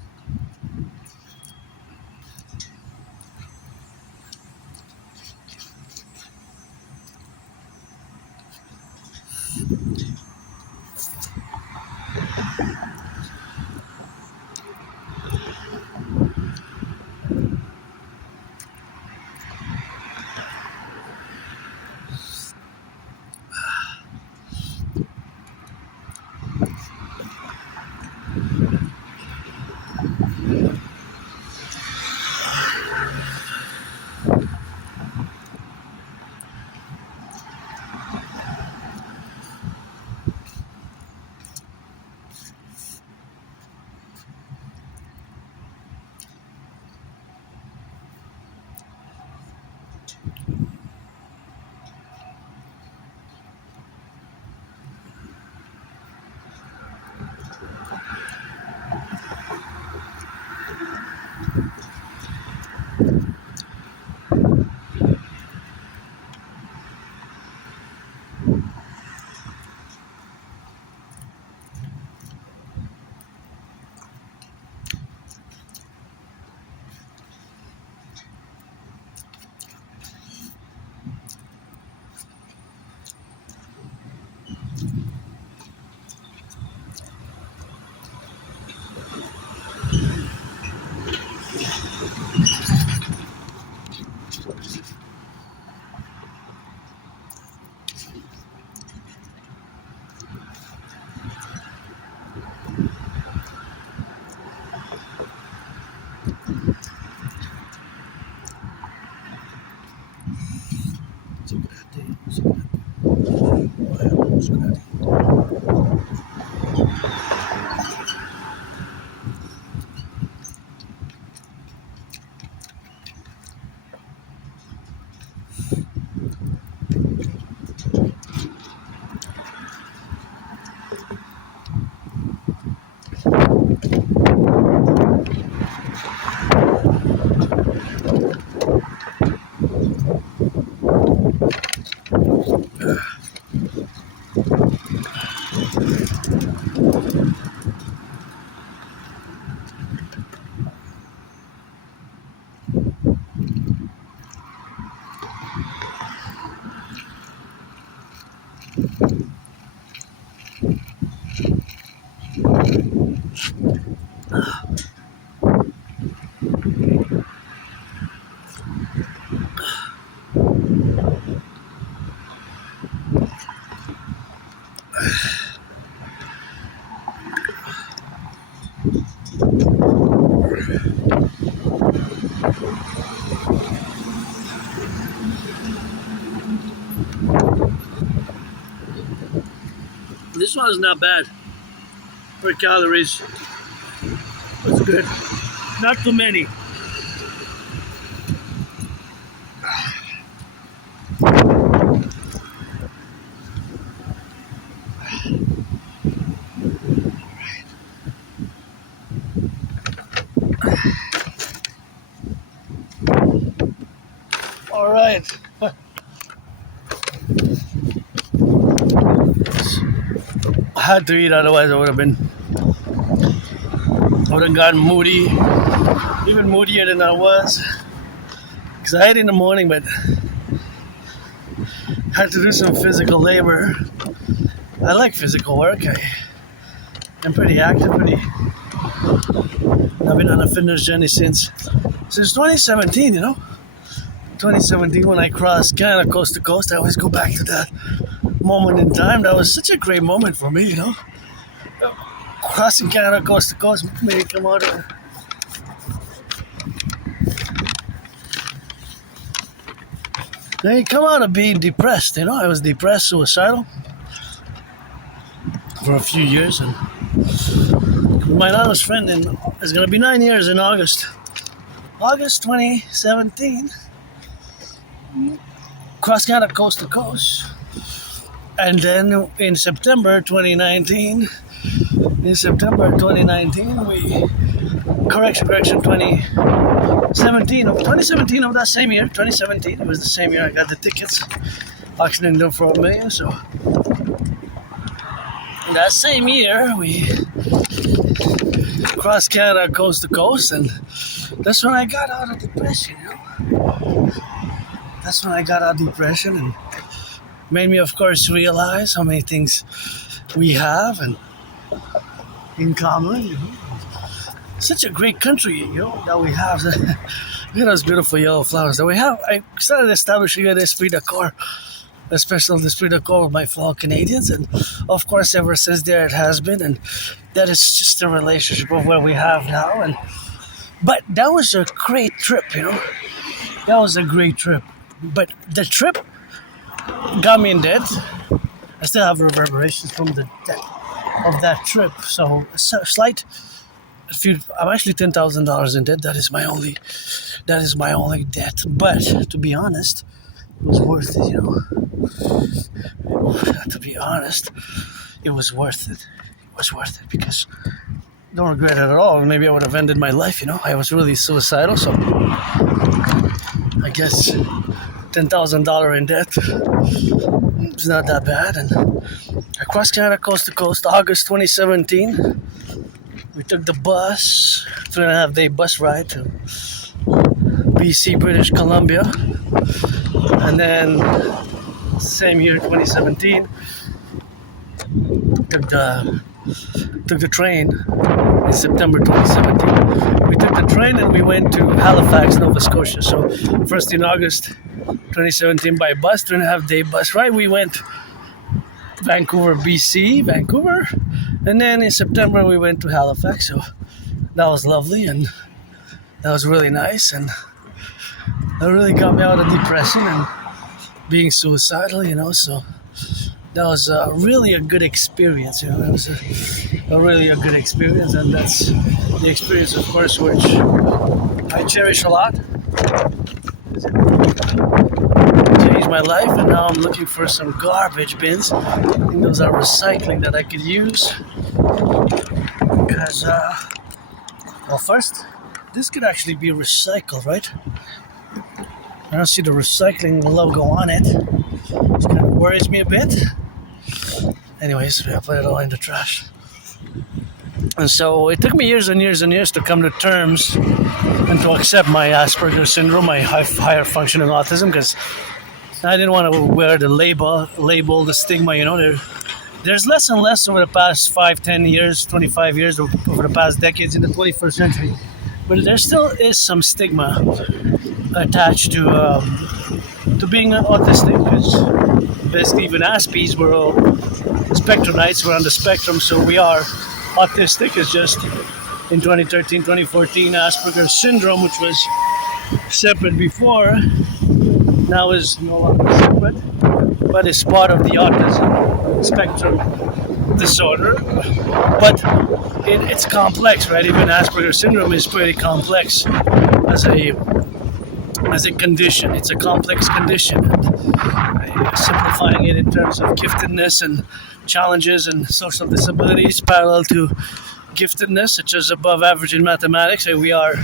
This one is not bad for calories. It's good. Not too many. All right. I had to eat, otherwise I would have gotten moody, even moodier than I was. Because I ate in the morning, but had to do some physical labor. I like physical work. I'm pretty active. I've been on a fitness journey since 2017. You know, 2017 when I crossed Canada coast to coast. I always go back to that moment in time. That was such a great moment for me. You know, crossing Canada coast to coast made me come out of. Then you come out of being depressed, you know. I was depressed, suicidal for a few years, and my last friend, and it's gonna be 9 years in August 2017. Cross Canada coast to coast, And then in September 2019, we correction 2017 of that same year. 2017, it was the same year I got the tickets, auctioning them for $1 million. So that same year we crossed Canada coast to coast, and that's when I got out of depression. That's when I got out of depression, and made me, of course, realize how many things we have and in common. Such a great country, that we have. Look at those beautiful yellow flowers that we have. I started establishing an esprit de corps, a special esprit de corps with my fellow Canadians, and of course, ever since there it has been, and that is just a relationship of what we have now. But that was a great trip, That was a great trip. But the trip got me in debt. I still have reverberations from the debt of that trip. So a slight. I'm actually $10,000 in debt. That is my only debt. But to be honest, it was worth it. To be honest, it was worth it. It was worth it because I don't regret it at all. Maybe I would have ended my life. I was really suicidal. So I guess $10,000 in debt. It's not that bad. And I crossed Canada coast to coast, August 2017. We took the bus, 3.5-day bus ride to BC, British Columbia. And then, same year, 2017, took the train in September 2017. We took the train and we went to Halifax, Nova Scotia. So, first in August 2017 by bus, 3.5-day bus ride. We went Vancouver, Vancouver. And then in September we went to Halifax. So that was lovely and that was really nice. And that really got me out of depression and being suicidal, So that was really a good experience, It was a really a good experience. And that's the experience, of course, which I cherish a lot. My life, and now I'm looking for some garbage bins. I think those are recycling that I could use because first, this could actually be recycled, right? I don't see the recycling logo on it, which kind of worries me a bit. Anyways, I put it all in the trash. And so it took me years and years and years to come to terms and to accept my Asperger's syndrome, my higher functioning autism, because I didn't want to wear the label, the stigma, There's less and less over the past 5, 10 years, 25 years, over the past decades in the 21st century. But there still is some stigma attached to being autistic. Because basically, even Aspies, we're all spectromites, we're on the spectrum, so we are autistic. It's just in 2013, 2014, Asperger's syndrome, which was separate before, now is no longer separate, but is part of the autism spectrum disorder. But it's complex, right? Even Asperger's syndrome is pretty complex as a condition. It's a complex condition. And simplifying it in terms of giftedness and challenges and social disabilities parallel to giftedness, such as above average in mathematics. We are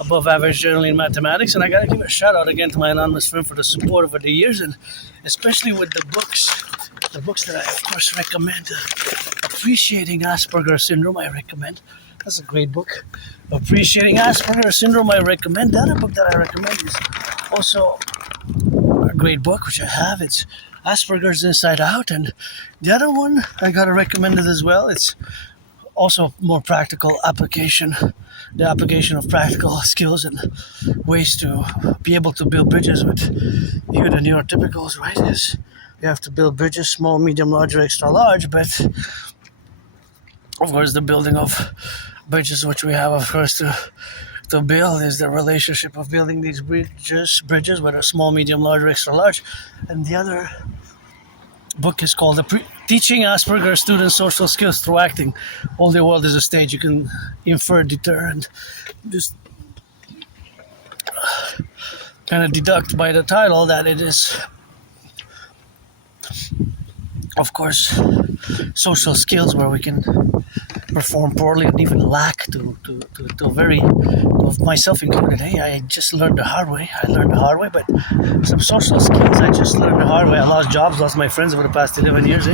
above average generally in mathematics, and I gotta give a shout out again to my anonymous friend for the support over the years, and especially with the books that I of course recommend. Appreciating Asperger's Syndrome, I recommend. That's a great book. Appreciating Asperger's Syndrome, I recommend. The other book that I recommend is also a great book, which I have. It's Asperger's Inside Out, and the other one I gotta recommend it as well. It's also more practical application, the application of practical skills and ways to be able to build bridges with you, the neurotypicals, right? Is you have to build bridges, small, medium, large, or extra large, but of course the building of bridges, which we have, of course, to build is the relationship of building these bridges, whether small, medium, large, or extra large. And the other book is called Teaching Asperger's Students Social Skills Through Acting. All the world is a stage. You can infer, deter, and just kind of deduct by the title that it is of course, social skills where we can perform poorly and even lack to very, myself included. Hey, I just learned the hard way. But some social skills I just learned the hard way. I lost jobs, lost my friends over the past 11 years.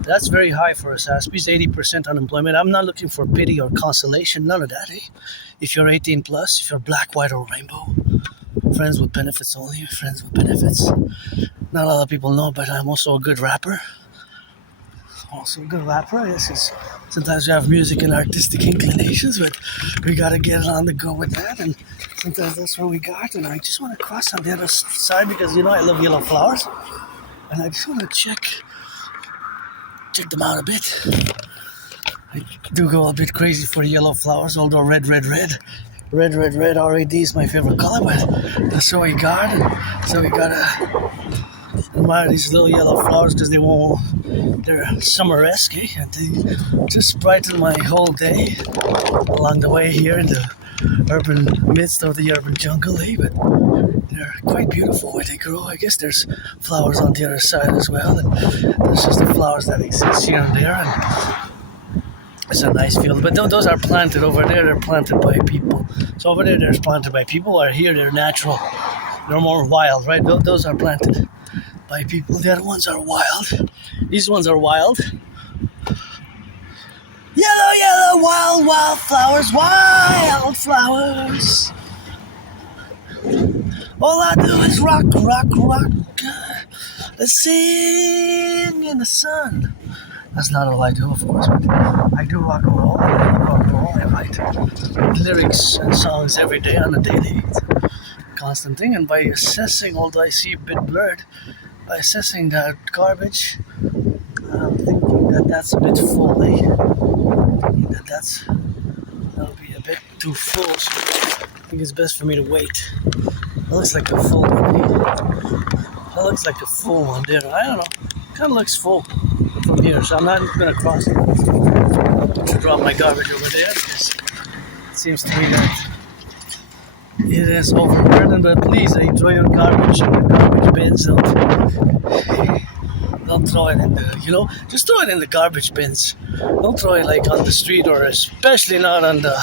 That's very high for us Aspies, 80% unemployment. I'm not looking for pity or consolation, none of that. If you're 18 plus, if you're black, white, or rainbow, friends with benefits only, friends with benefits. Not a lot of people know, but I'm also a good rapper. Yes. Sometimes we have music and artistic inclinations, but we gotta get on the go with that. And sometimes that's what we got. And I just want to cross on the other side because I love yellow flowers, and I just want to check them out a bit. I do go a bit crazy for yellow flowers, although red, RAD is my favorite color, but that's what we got. And so we gotta admire these little yellow flowers because they're summer-esque, and they just brighten my whole day along the way here in the midst of the urban jungle, but they're quite beautiful where they grow. I guess there's flowers on the other side as well, and there's just the flowers that exist here and there, and it's a nice field. But those are planted over there. They're planted by people. So over there, they're planted by people. While here, they're natural. They're more wild, right? Those are planted by people. The other ones are wild. These ones are wild. Yellow, wild flowers, wild flowers. All I do is rock. Let's sing in the sun. That's not all I do, of course, but I do rock and roll. I write lyrics and songs every day on a daily, constant thing. And by assessing, although I see a bit blurred, by assessing that garbage, I'm thinking that's a bit full. That'll be a bit too full, so I think it's best for me to wait. That looks like a full one. That looks like a full one there. I don't know. Kind of looks full from here, so I'm not going to cross it to drop my garbage over there because it seems to me that it is overburdened. But please, throw your garbage in the garbage bins. Don't throw it in the, just throw it in the garbage bins. Don't throw it like on the street, or especially not on the,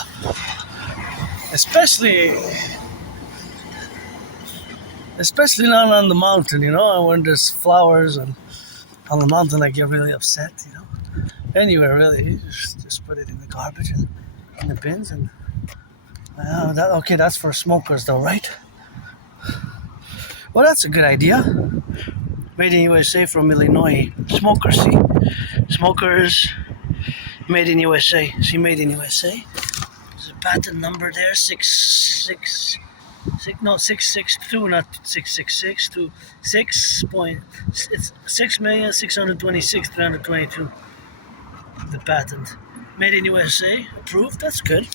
especially not on the mountain, when there's flowers and on the mountain, I get really upset, Anywhere, really, just put it in the garbage and in the bins. And that's for smokers, though, right? Well, that's a good idea. Made in USA from Illinois. Smokers, see? Smokers, made in USA. See, made in USA. There's a patent number there, 662, not 666, to 6,626,322. The patent. Made in USA, approved. That's good.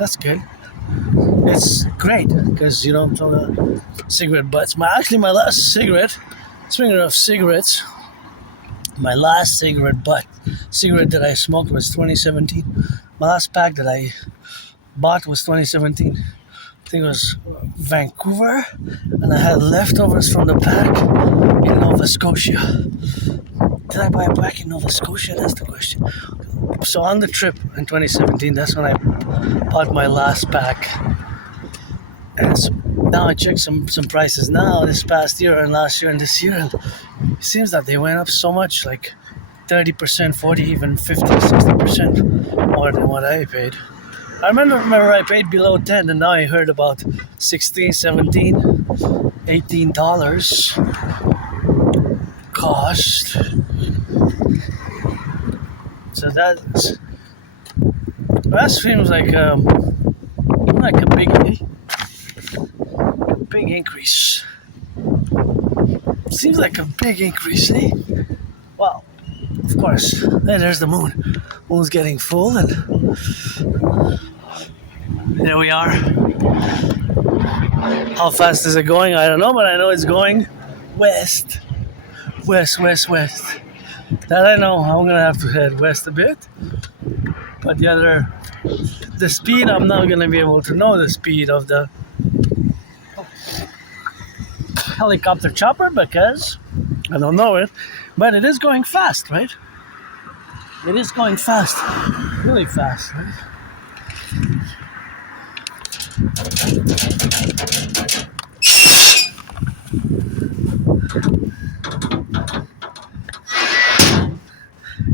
It's great because I'm talking cigarette butts. My last cigarette. Speaking of cigarettes, my last cigarette that I smoked was 2017. My last pack that I bought was 2017. I think it was Vancouver, and I had leftovers from the pack in Nova Scotia. Did I buy a pack in Nova Scotia? That's the question. So on the trip in 2017, that's when I bought my last pack. And now I checked some prices now this past year and last year and this year, and it seems that they went up so much, like 30%, 40, even 50, 60% more than what I paid. I remember I paid below 10, and now I heard about $16, $17, $18 cost. So that seems like a big increase. Seems like a big increase, eh? Well, of course. There's the moon. Moon's getting full, and there we are. How fast is it going? I don't know, but I know it's going west. West. That I know. I'm gonna have to head west a bit. But the speed, I'm not gonna be able to know the speed of the helicopter chopper because I don't know it. But it is going fast, right? It is going fast, really fast, right?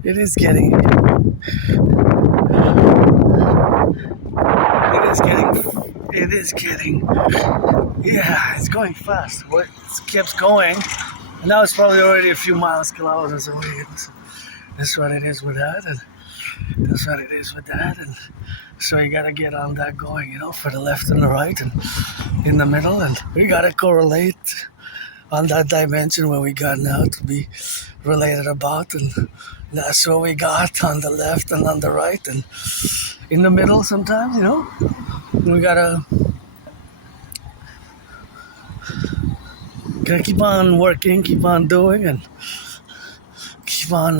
It is getting, yeah, it's going fast. It keeps going. And now it's probably already a few kilometers away. That's what it is with that, and that's what it is with that. And so you gotta get on that going, for the left and the right and in the middle. And we gotta correlate on that dimension where we got now to be related about. And that's what we got on the left and on the right and in the middle sometimes, we gotta keep on working, keep on doing, and keep on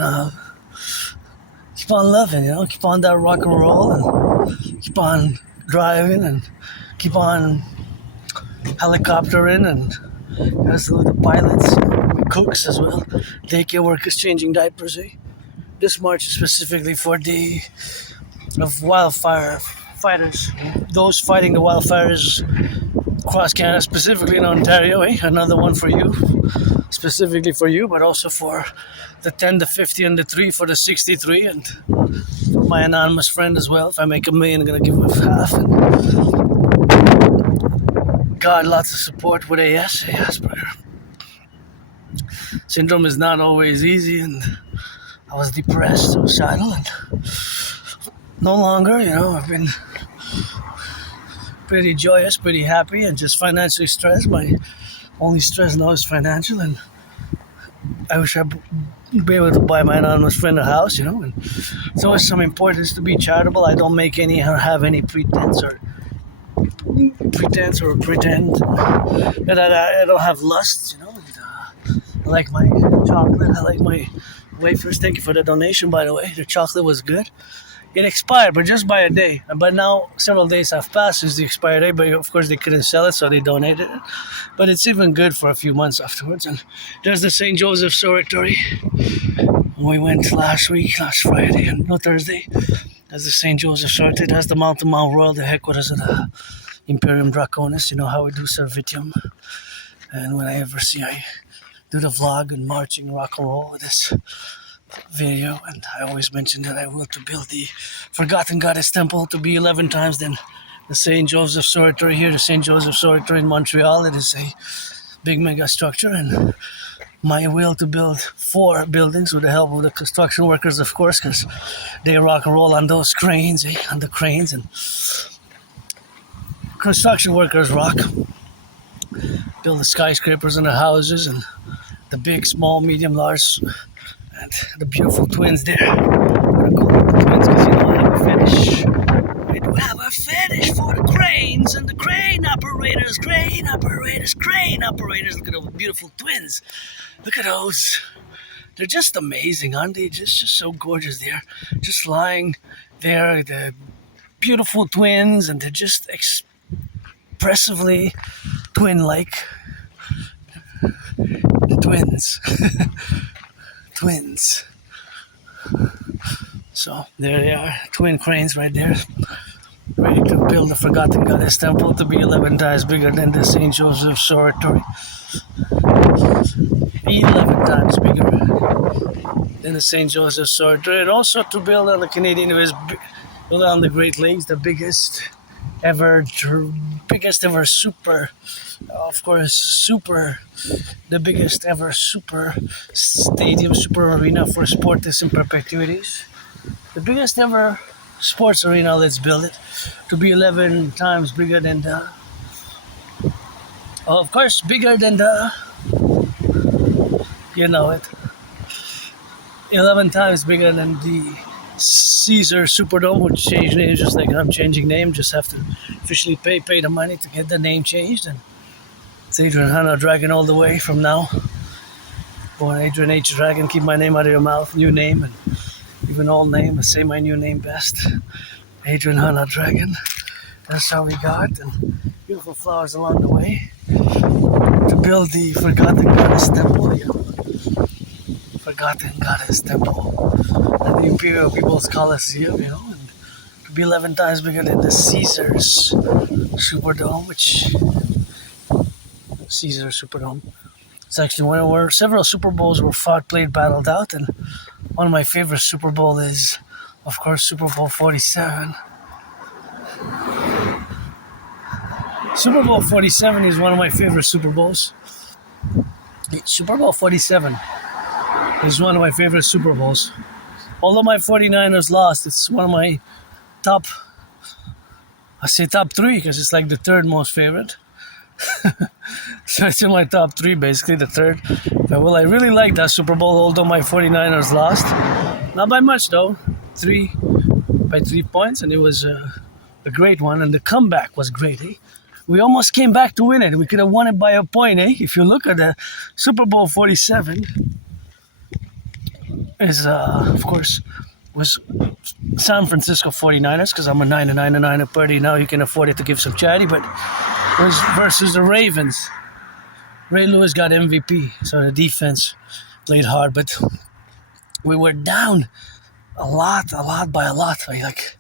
loving, keep on that rock and roll, and keep on driving, and keep on helicoptering, and salute the pilots, cooks as well, daycare workers changing diapers. This march is specifically for the wildfire fighters, those fighting the wildfires across Canada, specifically in Ontario. Another one for you, specifically for you, but also for the 10, the 50, and the 3 for the 63, and my anonymous friend as well. If I make $1 million, I'm gonna give him half. And God, lots of support with Asperger syndrome is not always easy, and I was depressed, suicidal, and no longer. I've been pretty joyous, pretty happy, and just financially stressed. My only stress now is financial, and I wish I'd be able to buy my anonymous friend a house, and it's always some importance to be charitable. I don't make any or have any pretense or pretend that I don't have lusts, and, I like my chocolate, I like my wafers. Thank you for the donation, by the way. The chocolate was good. It expired, but just by a day. But now several days have passed since the expired day, but of course they couldn't sell it, so they donated it. But it's even good for a few months afterwards. And there's the St. Joseph's Oratory. We went last Friday, and no, Thursday. There's the St. Joseph's Oratory. That's the Mount Royal, the headquarters of the Imperium Draconis. You know how we do Servitium. And when I do the vlog and marching rock and roll with this video, and I always mention that I will to build the Forgotten Goddess Temple to be 11 times than the St. Joseph's Oratory here, the St. Joseph's Oratory in Montreal. It is a big mega structure, and my will to build 4 buildings with the help of the construction workers, of course, because they rock and roll on those cranes, on the cranes, and construction workers rock, build the skyscrapers and the houses and the big, small, medium, large, and the beautiful twins there. I'm going to call them the twins because I have a fetish. I do have a fetish for the cranes and the crane operators. Look at those beautiful twins. Look at those. They're just amazing, aren't they? Just so gorgeous. They're just lying there, the beautiful twins, and they're just expressively twin-like. The twins. Twins. So there they are, twin cranes right there, ready to build the Forgotten Goddess Temple to be 11 times bigger than the St. Joseph's Oratory. 11 times bigger than the St. Joseph's Oratory, and also to build on the build on the Great Lakes, the biggest ever super, the biggest ever super stadium, super arena for sportists in perpetuities. The biggest ever sports arena, let's build it to be 11 times bigger than bigger than 11 times bigger than the Caesar Superdome, which changed name just like I'm changing name. Just have to officially pay the money to get the name changed. And it's Adrian Hanna Dragon all the way from now. Born Adrian H. Dragon, keep my name out of your mouth. New name, and even old name, say my new name best. Adrian Hanna Dragon. That's how we got, and beautiful flowers along the way to build the Forgotten Goddess Temple. forgotten goddess temple at the Imperial People's Coliseum, you know, and it could be 11 times bigger than the Caesars Superdome, which Caesar Superdome. It's actually one where several Super Bowls were fought, played, battled out, and one of my favorite Super Bowl is, of course, Super Bowl 47. Super Bowl 47 is one of my favorite Super Bowls. Super Bowl 47 is one of my favorite Super Bowls. Although my 49ers lost, it's one of my top, I say top three because it's like the third most favorite. So it's in my top three, basically, the third. But, well, I really like that Super Bowl, although my 49ers lost. Not by much, though. By 3 points, and it was a great one. And the comeback was great, eh? We almost came back to win it. We could have won it by a point, eh? If you look at the Super Bowl 47, is, of course, was San Francisco 49ers, because I'm a 9 party now. You can afford it to give some charity, but it was versus the Ravens. Ray Lewis got MVP, so the defense played hard, but we were down a lot, by like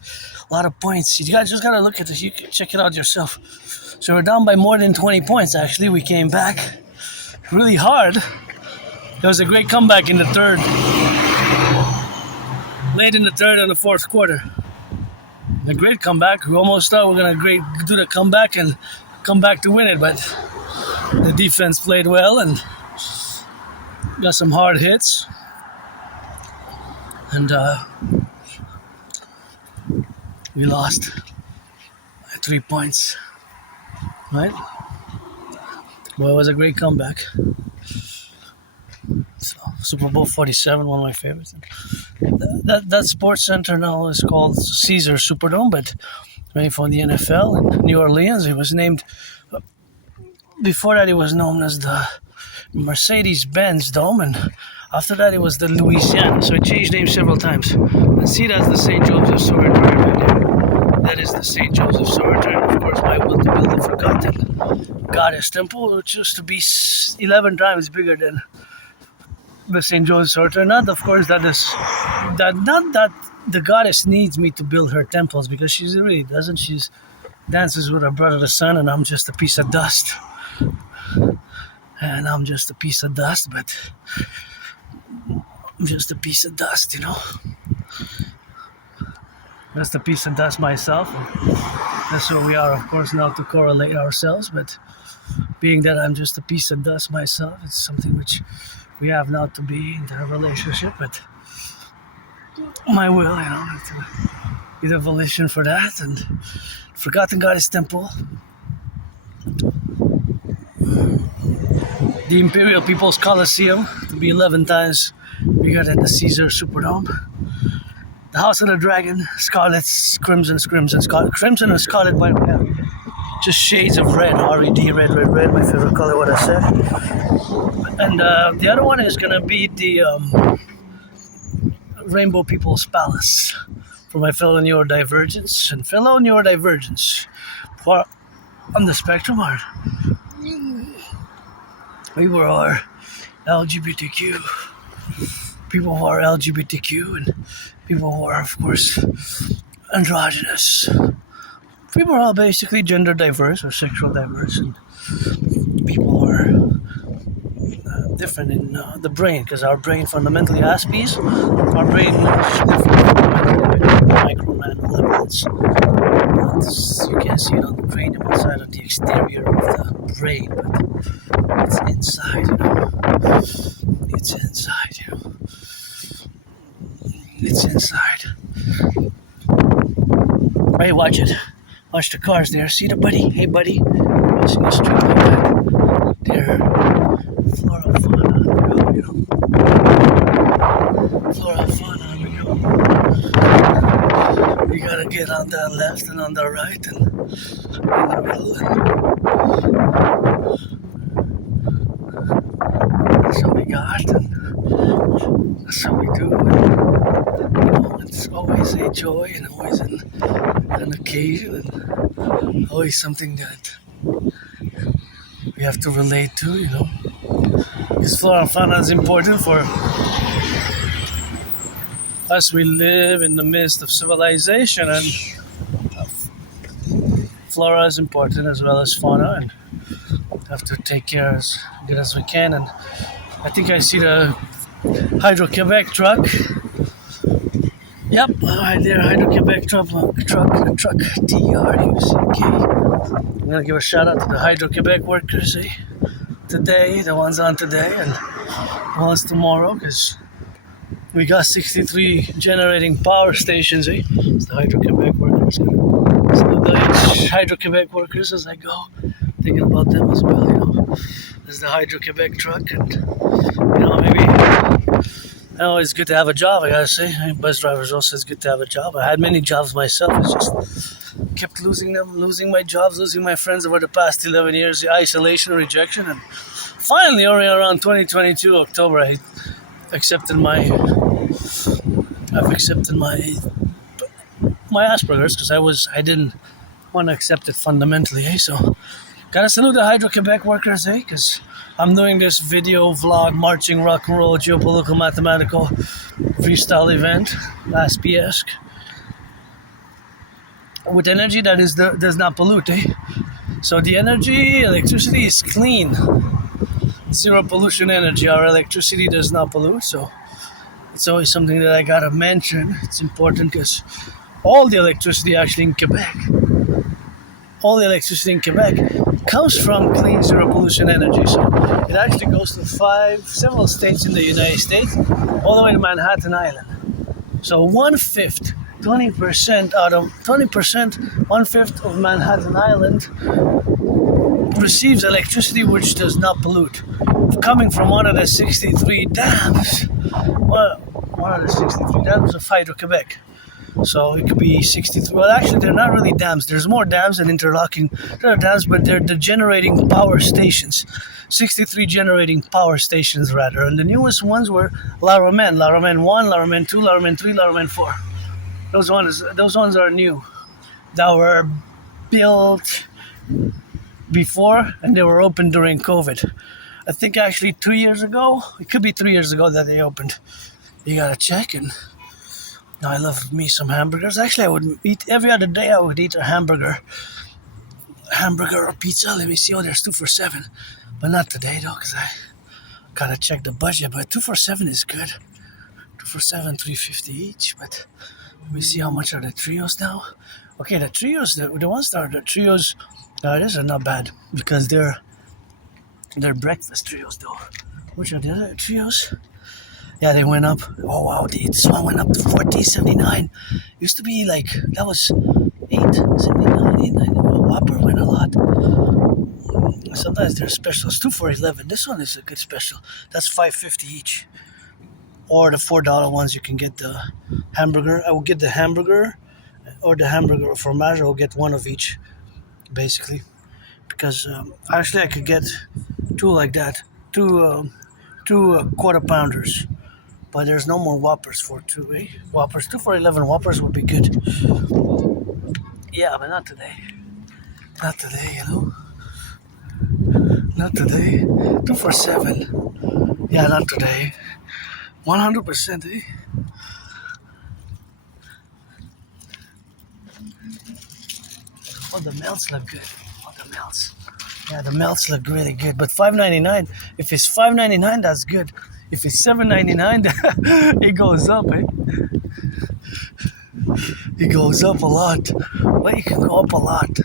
a lot of points. You guys just gotta look at this. You can check it out yourself. So we're down by more than 20 points, actually. We came back really hard. There was a great comeback in the third. Late in the third and the fourth quarter. A great comeback. We almost thought we were going to do the comeback and come back to win it, but the defense played well and got some hard hits. And we lost by 3 points. Right? Well, it was a great comeback. So, Super Bowl 47, one of my favorites. That sports center now is called Caesar Superdome, but made from the NFL in New Orleans. It was named, before that it was known as the Mercedes-Benz Dome, and after that it was the Louisiana. So it changed names several times. And see, that's the St. Joseph's Oratory right there. That is the St. Joseph's Oratory, and of course my will to build the forgotten goddess temple, which used to be 11 times bigger than the St. Joseph's Oratory. Not, of course, not that the goddess needs me to build her temples, because she really doesn't. She dances with her brother the sun, and I'm just a piece of dust. And I'm just a piece of dust, but I'm just a piece of dust, you know. Just a piece of dust myself. And that's what we are, of course, now to correlate ourselves. But being that I'm just a piece of dust myself, it's something which we have now to be in a relationship. But my will, you know, to be the volition for that. And Forgotten Goddess Temple, the Imperial People's Coliseum, to be 11 times bigger than the Caesar Superdome. The House of the Dragon, Scarlet, Crimson, Scarlet. Crimson and Scarlet, by the way, just shades of red, R-E-D, red, my favorite color, what I said. And the other one is going to be the Rainbow People's Palace, for my fellow neurodivergents. And fellow neurodivergents who are on the spectrum are people who are LGBTQ, people who are LGBTQ, and people who are, of course, androgynous. People are all basically gender diverse or sexual diverse, and people are different in the brain, because our brain fundamentally Aspies, our brain is different from micro nano levels. You can't see it on the cranium outside of the exterior of the brain, but it's inside, you know. It's inside, you know. It's inside. Hey, watch it. Watch the cars there. See the buddy? Hey, buddy. Watching the street like that. There. Flora fauna. You know. Flora fauna. You know. You gotta get on the left and on the right and in the middle. That's what we got. And that's what we do. And it's always a joy and always an occasion and always something that we have to relate to, you know. Because flora and fauna is important for As we live in the midst of civilization, and flora is important as well as fauna, and have to take care as good as we can. And I think I see the Hydro-Quebec truck. Yep, right there, Hydro-Quebec truck TRUCK. I'm gonna give a shout out to the Hydro-Quebec workers today, the ones on today, and the ones tomorrow, because we got 63 generating power stations. It's the Hydro-Quebec workers. So the Hydro-Quebec workers as I go, thinking about them as well. There's the Hydro-Quebec truck, and maybe. It's good to have a job, I gotta say. Bus drivers also, it's good to have a job. I had many jobs myself. It's just kept losing them, losing my jobs, losing my friends over the past 11 years, the isolation, rejection, and finally, only around 2022 October, I've accepted my Asperger's, because I didn't want to accept it fundamentally. So gotta salute the Hydro-Quebec workers, because I'm doing this video vlog, marching, rock and roll, geopolitical, mathematical, freestyle event, Aspiesque, with energy that does not pollute. So the electricity is clean, zero pollution energy. Our electricity does not pollute, so it's always something that I gotta mention. It's important because all the electricity actually in Quebec, comes from clean zero pollution energy. So it actually goes to several states in the United States, all the way to Manhattan Island. So 1/5, 20% out of 20%, 1/5 of Manhattan Island receives electricity which does not pollute, coming from one of the 63 dams. One of the 63 dams of Hydro-Quebec. So it could be 63. Well, actually, they're not really dams. There's more dams and interlocking. There are dams, but they're the generating power stations. 63 generating power stations, rather. And the newest ones were Laromen 1, Laromen 2, Laromen 3, Laromen 4. Those ones are new. That were built before, and they were opened during COVID. I think actually 2 years ago. It could be 3 years ago that they opened. You gotta check. And I love me some hamburgers. Actually, I would eat every other day. I would eat a hamburger or pizza. Let me see. Oh, there's 2 for $7, but not today though, because I gotta check the budget. But 2 for $7 is good. 2 for $7, $3.50 each. But let me see how much are the trios now. Okay, the trios, the ones that are the trios, these are not bad, because they're breakfast trios though. Which are the other trios? Yeah, they went up. Oh wow, this one went up to $14.79. Used to be like, that was $8.79, $8.99. Oh, Whopper went a lot. Sometimes they're specials. 2 for $11. This one is a good special. That's $5.50 each. Or the $4 ones, you can get the hamburger. I will get the hamburger, or the hamburger fromage. I will get one of each, basically. Because actually I could get 2 like that. Two quarter pounders. But there's no more Whoppers for 2, Whoppers. 2 for $11 Whoppers would be good. Yeah, but not today. Not today, Not today. 2 for $7. Yeah, not today. 100%, Oh, the melts look good. Oh, the melts. Yeah, the melts look really good. But $5.99, if it's $5.99, that's good. If it's $7.99, it goes up, It goes up a lot. Well, it can go up a lot.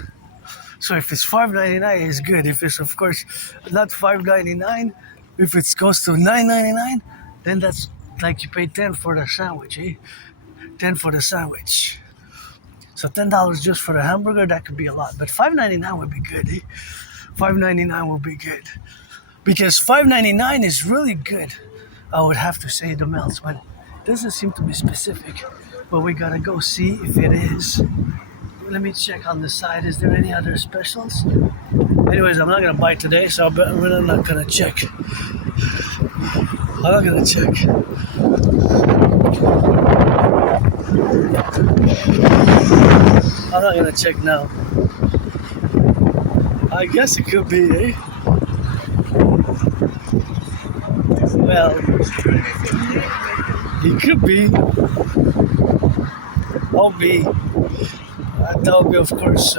So if it's $5.99, it's good. If it's, of course, not $5.99, if it goes to $9.99, then that's like you pay $10 for the sandwich, $10 for the sandwich. So $10 just for the hamburger, that could be a lot. But $5.99 would be good, $5.99 would be good. Because $5.99 is really good. I would have to say the melts, but it doesn't seem to be specific. But we gotta go see if it is. Let me check on the side. Is there any other specials? Anyways, I'm not gonna buy today, so I'm really not gonna check. I'm not gonna check. I'm not gonna check now. I guess it could be, Well, He could be. That would be, of course,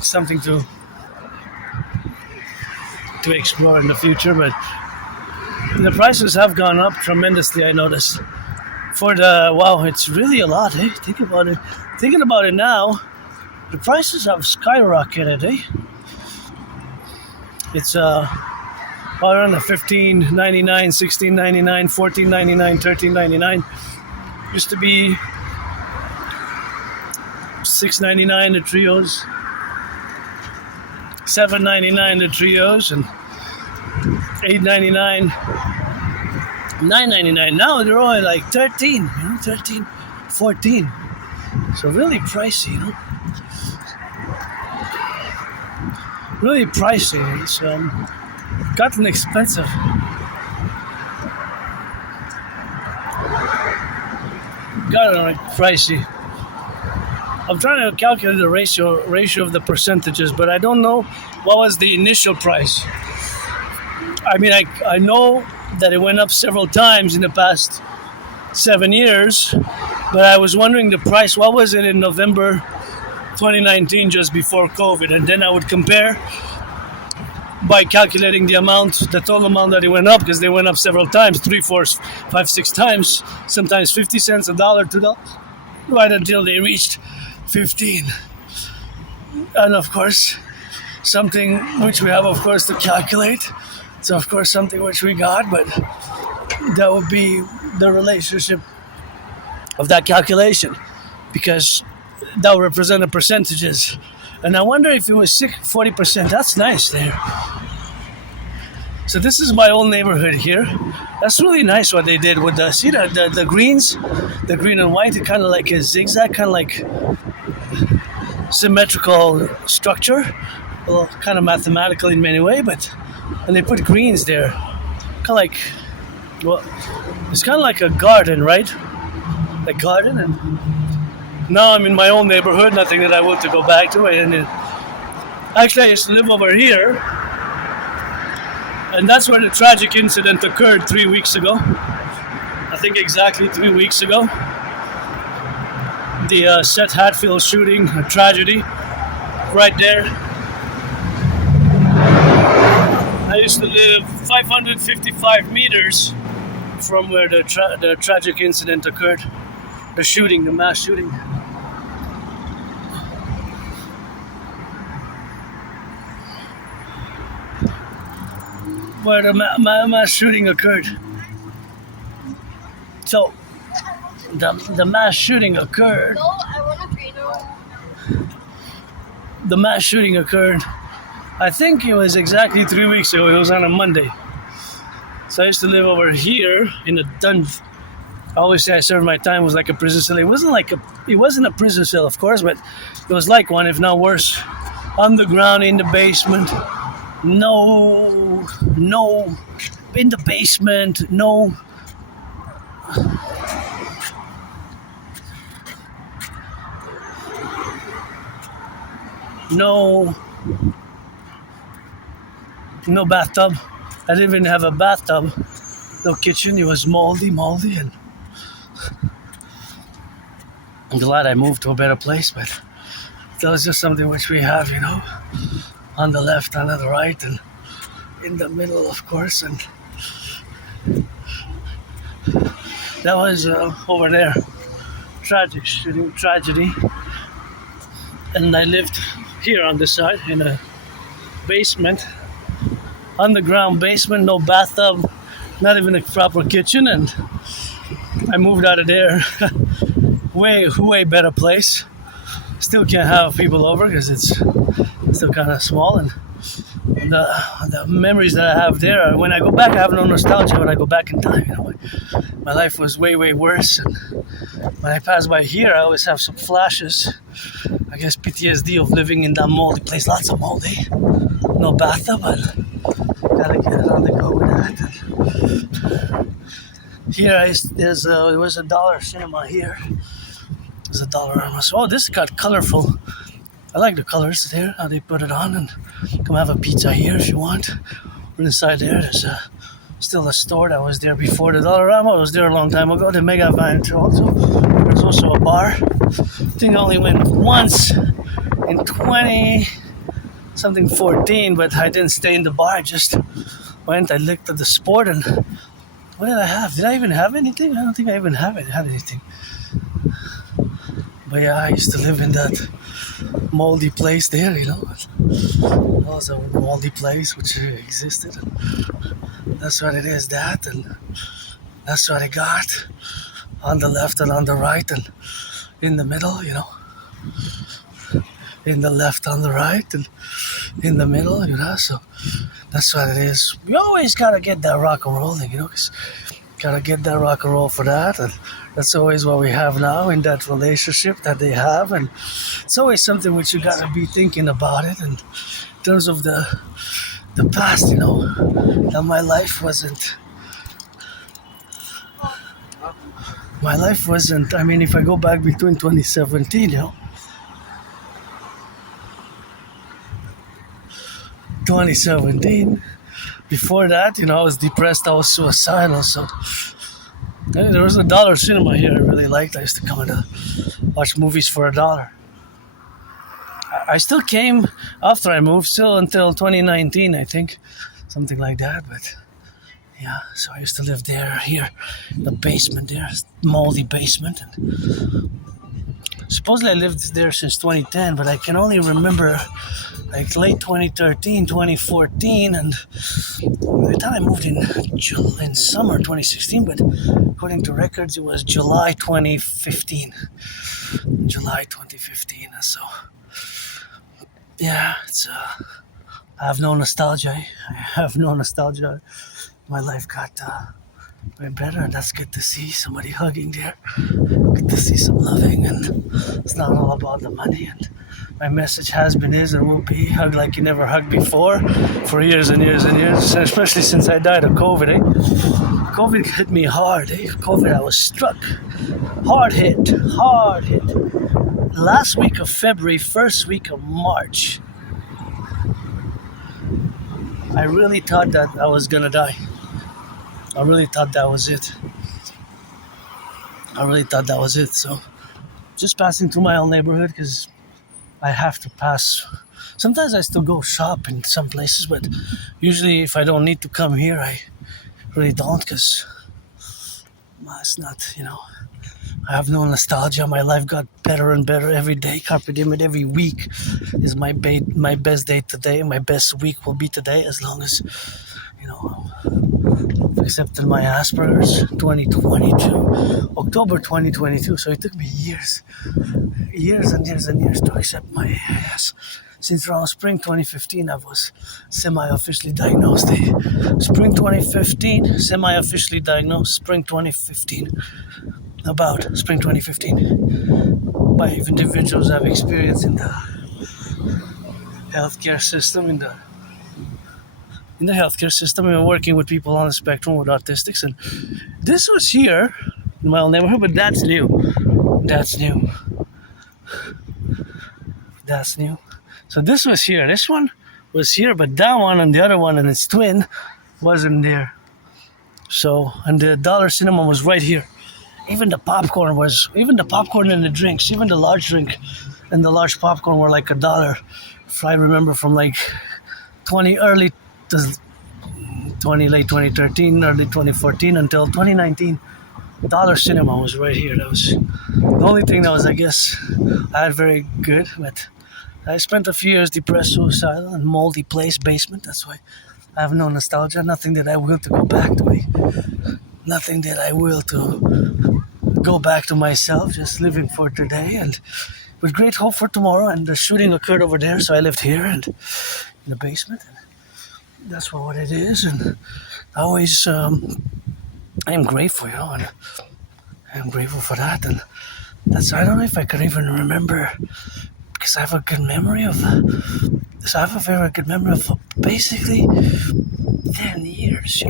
something to explore in the future. But the prices have gone up tremendously, I noticed. It's really a lot, eh? Thinking about it now, the prices have skyrocketed, eh? It's around the $15.99, $16.99, $14.99, $13.99. Used to be $6.99 the trios, $7.99 the trios, and $8.99, $9.99. Now they're only like 13, 13, 14. So really pricey, Really pricey. It's gotten expensive. Gotten pricey. I'm trying to calculate the ratio of the percentages, but I don't know what was the initial price. I mean, I know that it went up several times in the past 7 years, but I was wondering the price. What was it in November 2019, just before COVID? And then I would compare by calculating the total amount that it went up, because they went up several times, 3, 4, 5, 6 times, sometimes 50 cents, $1, $2, right until they reached 15. And of course, something which we have, of course, to calculate. It's, of course, something which we got, but that would be the relationship of that calculation, because that would represent the percentages. And I wonder if it was 40%. That's nice there. So this is my old neighborhood here. That's really nice what they did with the greens, the green and white. It kind of like a zigzag, kind of like symmetrical structure, well, kind of mathematical in many ways, and they put greens there, kind of like, well, it's kind of like a garden, right? A garden. And now I'm in my own neighborhood, nothing that I want to go back to. And actually, I used to live over here, and that's where the tragic incident occurred 3 weeks ago. I think exactly 3 weeks ago. The Seth Hatfield shooting, a tragedy, right there. I used to live 555 meters from where the tragic incident occurred. The shooting, the mass shooting. Where the mass shooting occurred. So, the mass shooting occurred. No, I want a trainer. The mass shooting occurred, I think it was exactly 3 weeks ago. It was on a Monday. So I used to live over here in a dungeon. I always say I served my time was like a prison cell. It wasn't a prison cell, of course, but it was like one, if not worse. Underground in the basement. No, in the basement, no. No bathtub. I didn't even have a bathtub. No kitchen. It was moldy, and I'm glad I moved to a better place, but that was just something which we have, on the left, on the right, and in the middle, of course. And that was over there. Tragic shooting, tragedy. And I lived here on this side in a basement, underground basement, no bathtub, not even a proper kitchen. And I moved out of there. way better place. Still can't have people over because it's still kind of small, and the memories that I have there, when I go back, I have no nostalgia when I go back in time. My life was way worse, and when I pass by here, I always have some flashes. I guess PTSD of living in that moldy place. Lots of moldy, no bathtub, but gotta get on the go with that. Here it was a dollar cinema here. There's a Dollarama. So, this got colorful. I like the colors there, how they put it on. And come have a pizza here if you want. On the side there's still a store that was there before. The Dollarama was there a long time ago. The Mega Van also. There's also a bar. I think I only went once in 14, but I didn't stay in the bar. I just went, I looked at the sport, and what did I have? Did I even have anything? I don't think I even had anything. But yeah, I used to live in that moldy place there, It was a moldy place which existed. That's what it is, that, and that's what I got. On the left and on the right and in the middle, In the left, on the right, and in the middle, So that's what it is. We always gotta get that rock and roll thing, because gotta get that rock and roll for that, and that's always what we have now in that relationship that they have, and it's always something which you gotta be thinking about it. And in terms of the past, that my life wasn't. I mean, if I go back between 2017, 2017. Before that, I was depressed, I was suicidal, so there was a dollar cinema here I really liked. I used to come and watch movies for $1. I still came after I moved, still until 2019, I think, something like that, but yeah, so I used to live here, in the basement there, moldy basement, and supposedly I lived there since 2010, but I can only remember like late 2013, 2014, and I thought I moved in summer 2016, but according to records, it was July 2015. So yeah, I have no nostalgia. My life got way better, and that's good to see somebody hugging there. Good to see some loving, and it's not all about the money. And my message has been, is, and will be: hug like you never hugged before, for years and years and years. Especially since I died of COVID. COVID hit me hard. COVID, I was struck, hard hit. Last week of February, first week of March, I really thought that I was gonna die. I really thought that was it. So, just passing through my own neighborhood, because I have to pass. Sometimes I still go shop in some places, but usually if I don't need to come here, I really don't, because it's not, I have no nostalgia. My life got better and better every day. Carpe diem, every week is my best day today. My best week will be today, as long as, accepted my Asperger's 2022, October 2022. So it took me years and years to accept my ass. Since around spring 2015, I was semi-officially diagnosed. Spring 2015, semi-officially diagnosed. Spring 2015, by individuals I've experienced in the healthcare system, in the healthcare system, and working with people on the spectrum with autistics. And this was here in my own neighborhood, but that's new. So this was here. This one was here, but that one and the other one and its twin wasn't there. So, and the dollar cinema was right here. Even the popcorn and the drinks, even the large drink and the large popcorn were like $1. If I remember, from like late 2013, early 2014 until 2019, dollar cinema was right here. That was the only thing that was, I guess, I had very good. But I spent a few years depressed, suicidal, and moldy place, basement. That's why I have no nostalgia. Nothing that I will to go back to me. Nothing that I will to go back to myself. Just living for today, and with great hope for tomorrow. And the shooting occurred over there, so I lived here and in the basement. And that's what it is. And I always, I am grateful, and I am grateful for that. And I don't know if I could even remember, because I have a good memory of, basically 10 years,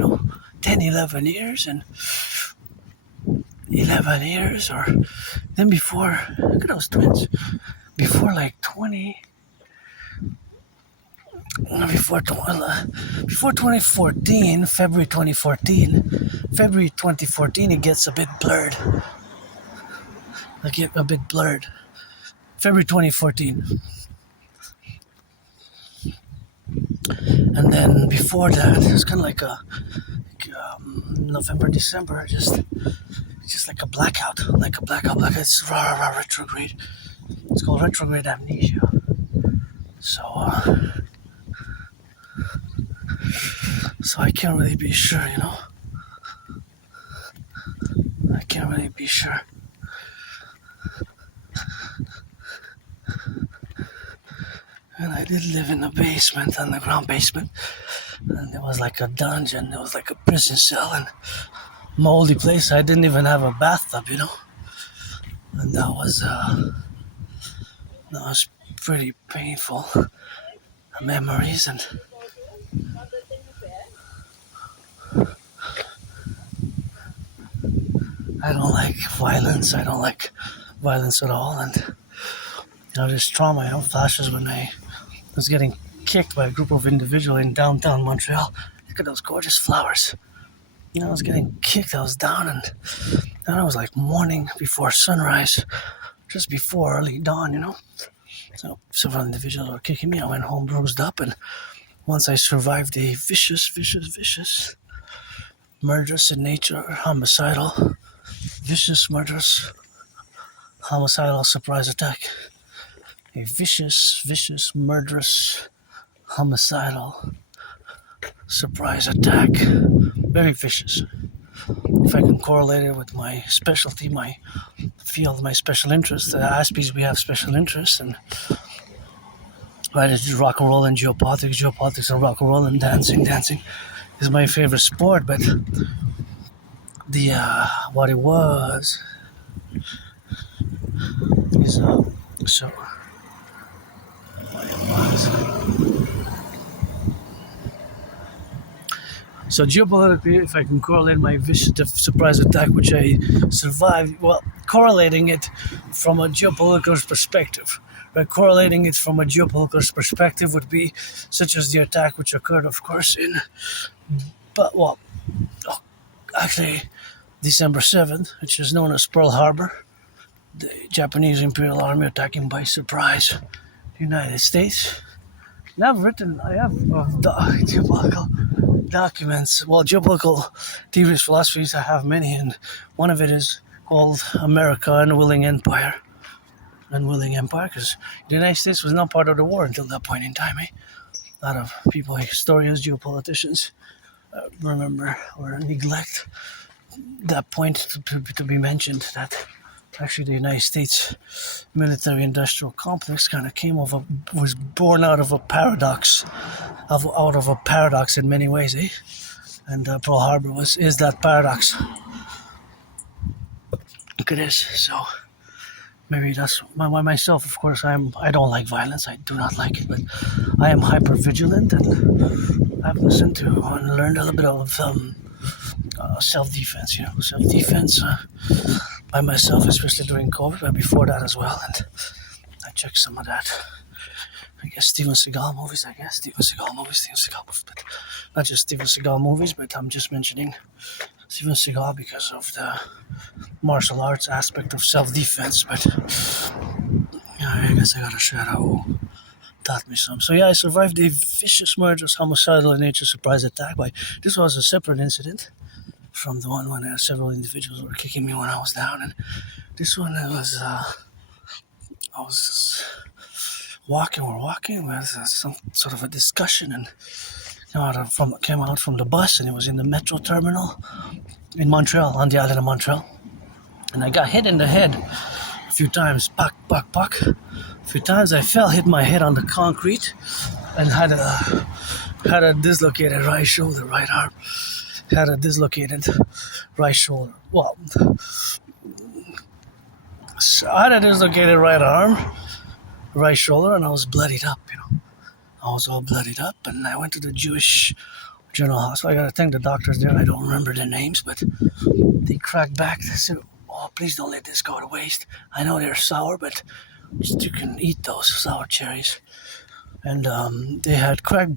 10, 11 years, and 11 years, or then before, look at those twins, before like 20, before 2014, February 2014, it gets a bit blurred. February 2014. And then before that, it was kind of like a November, December, just like a blackout. It's retrograde. It's called retrograde amnesia. So I can't really be sure, I can't really be sure. And I did live in the basement, underground basement. And it was like a dungeon. It was like a prison cell and moldy place. I didn't even have a bathtub, And that was pretty painful memories. And I don't like violence. I don't like violence at all. And this trauma, flashes when I was getting kicked by a group of individuals in downtown Montreal. Look at those gorgeous flowers. I was getting kicked. I was down, and then I was like morning before sunrise, just before early dawn, So several individuals were kicking me. I went home bruised up, and once I survived a vicious, murderous in nature, homicidal, vicious, murderous, homicidal surprise attack. A vicious, murderous, homicidal surprise attack. Very vicious. If I can correlate it with my specialty, my field, my special interest, Aspies, we have special interests, and it's rock and roll and geopolitics and rock and roll and dancing. Dancing is my favorite sport, but what it was is So geopolitically, if I can correlate my vicious surprise attack, which I survived, correlating it from a geopolitical perspective. Right? Correlating it from a geopolitical perspective would be such as the attack which occurred, of course, actually December 7th, which is known as Pearl Harbor, the Japanese Imperial Army attacking by surprise the United States. And I have geopolitical documents, geopolitical theories, philosophies. I have many, and one of it is called America, Unwilling Empire, because the United States was not part of the war until that point in time. A lot of people, historians, geopoliticians, remember or neglect that point to be mentioned, that actually the United States military-industrial complex kind of was born out of a paradox, in many ways, And Pearl Harbor is that paradox. It is. So maybe that's myself. Of course, I don't like violence. I do not like it, but I am hyper vigilant, and I've listened to and learned a little bit of self-defense. Self-defense by myself, especially during COVID, but before that as well. And I checked some of that. I guess Steven Seagal movies, but not just Steven Seagal movies, but I'm just mentioning Steven Seagal because of the martial arts aspect of self-defense, but I guess I got a shadow who taught me some. So I survived a vicious, murderous, homicidal in nature surprise attack. This was a separate incident from the one when several individuals were kicking me when I was down, and this one was I was we're walking with some sort of a discussion, and came out from the bus, and it was in the metro terminal in Montreal, on the island of Montreal, and I got hit in the head a few times, puck. A few times I hit my head on the concrete, and had a dislocated right shoulder, right arm, had a dislocated right shoulder. I had a dislocated right arm, right shoulder, and I was bloodied up, I was all bloodied up, and I went to the Jewish General Hospital. I gotta thank the doctors there. I don't remember their names, but they cracked back. They said, please don't let this go to waste. I know they're sour, but you can eat those sour cherries. and they had put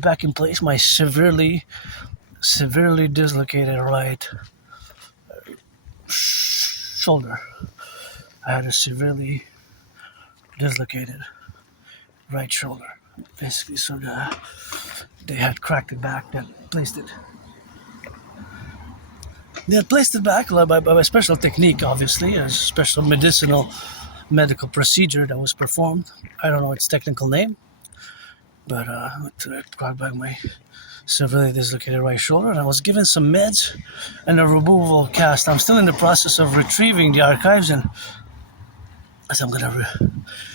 back in place my severely dislocated right shoulder. I had a severely dislocated right shoulder. Basically, so they had cracked it back, then placed it. They had placed it back by a special technique, obviously, a special medical procedure that was performed. I don't know its technical name, but it cracked back my severely dislocated right shoulder, and I was given some meds and a removable cast. I'm still in the process of retrieving the archives, and as I'm gonna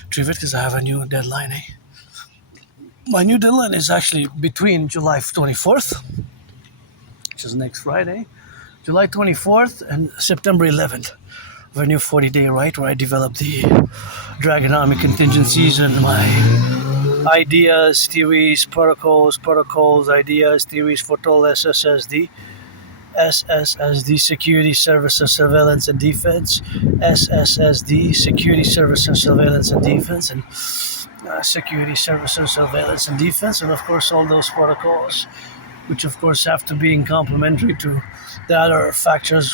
retrieve it because I have a new deadline. My new deadline is actually between July 24th, which is next Friday, July 24th and September 11th, of a new 40-day right where I develop the Dragon Army contingencies and my ideas, theories, protocols, ideas, theories for total SSSD, Security, Service and Surveillance and Defense, SSSD, Security, Service and Surveillance and Defense, and Security, Service and Surveillance and Defense, and of course all those protocols, which of course have to be in complementary to the other factors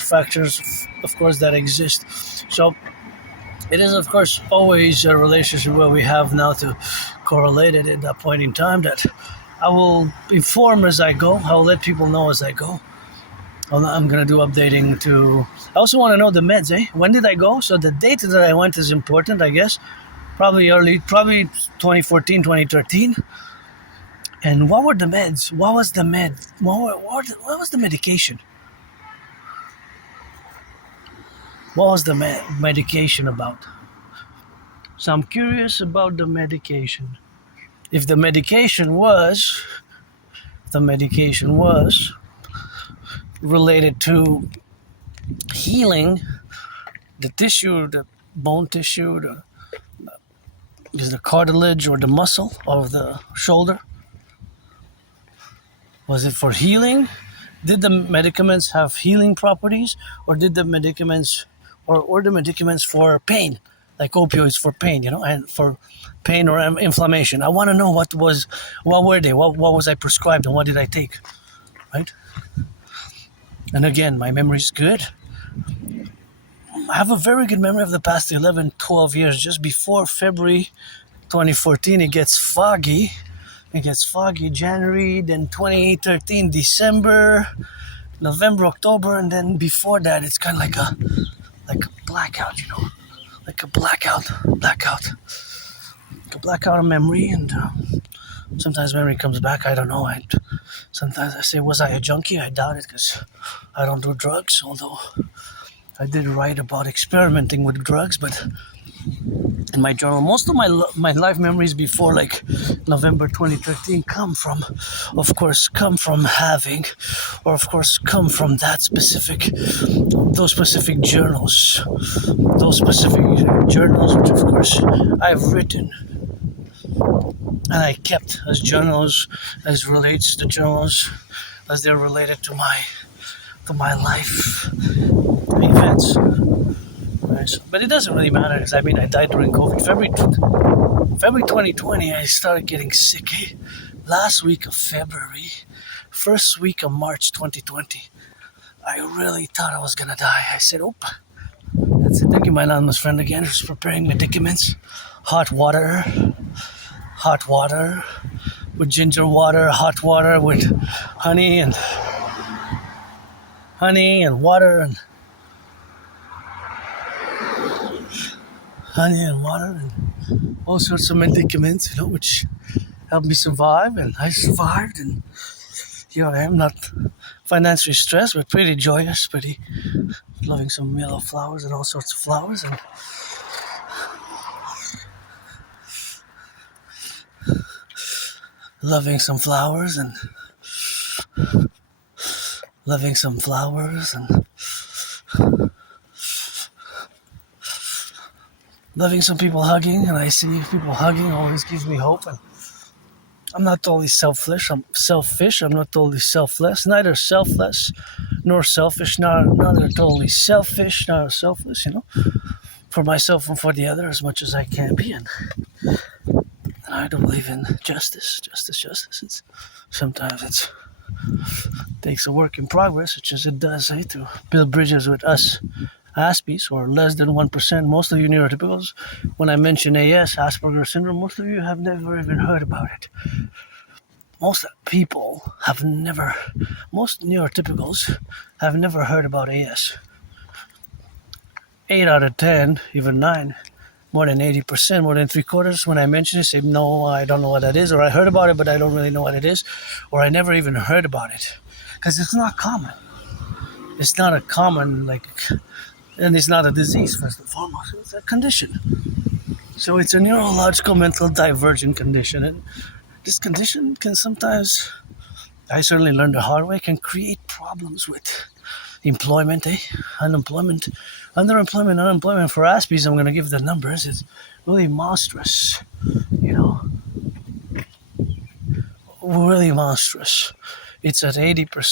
of course that exist. So it is of course always a relationship where we have now to correlate it at that point in time that I will inform as I go. I will let people know as I go. I'm going to do updating to... I also want to know the meds, When did I go? So the date that I went is important, I guess. Probably 2014, 2013. And what were the meds? What was the what was the medication? What was the medication about? So I'm curious about the medication. If the medication was related to healing the tissue, the bone tissue, the cartilage or the muscle of the shoulder. Was it for healing? Did the medicaments have healing properties, or did the medicaments or the medicaments for pain, like opioids for pain, and for pain or inflammation? I want to know what were they? What was I prescribed and what did I take? Right? And again, my memory is good. I have a very good memory of the past 11, 12 years. Just before February 2014, it gets foggy. January, then 2013, December, November, October, and then before that, it's kind of like a blackout, like a blackout of memory, and sometimes memory comes back. I don't know. Sometimes I say, was I a junkie? I doubt it because I don't do drugs, although I did write about experimenting with drugs, but in my journal, most of my life memories before like November 2013 come from having, or of course come from those specific journals, which of course I've written and I kept as journals, as relates to journals, as they're related to my life events. Right. But it doesn't really matter because I died during COVID. February 2020, I started getting sick. Last week of February, first week of March 2020, I really thought I was gonna die. I said, "Oop." That's it. Thank you, my anonymous friend again, who's preparing medicaments. Hot water with ginger water, hot water with honey and water and all sorts of medicaments, which helped me survive, and I survived, and here I am, not financially stressed, but pretty joyous, pretty loving some yellow flowers and all sorts of flowers, and loving some flowers and loving some people hugging, and I see people hugging always gives me hope. And I'm not totally selfish. I'm not totally selfless. Neither selfless nor selfish. Neither totally selfish nor selfless. For myself and for the other as much as I can be. And I don't believe in justice. Sometimes it takes a work in progress, which is it does, to build bridges with us Aspies, or less than 1%. Most of you neurotypicals, when I mention AS, Asperger's syndrome, most of you have never even heard about it. Most neurotypicals have never heard about AS. 8 out of 10, even 9, more than 80%, more than 3/4, when I mention it, say, no, I don't know what that is, or I heard about it, but I don't really know what it is, or I never even heard about it. Because it's not common. It's not a common, and it's not a disease, first and foremost. It's a condition. So it's a neurological mental divergent condition. And this condition can sometimes, I certainly learned the hard way, can create problems with employment, unemployment. Underemployment, unemployment for Aspies, I'm going to give the numbers, it's really monstrous. Really monstrous. It's at 80%.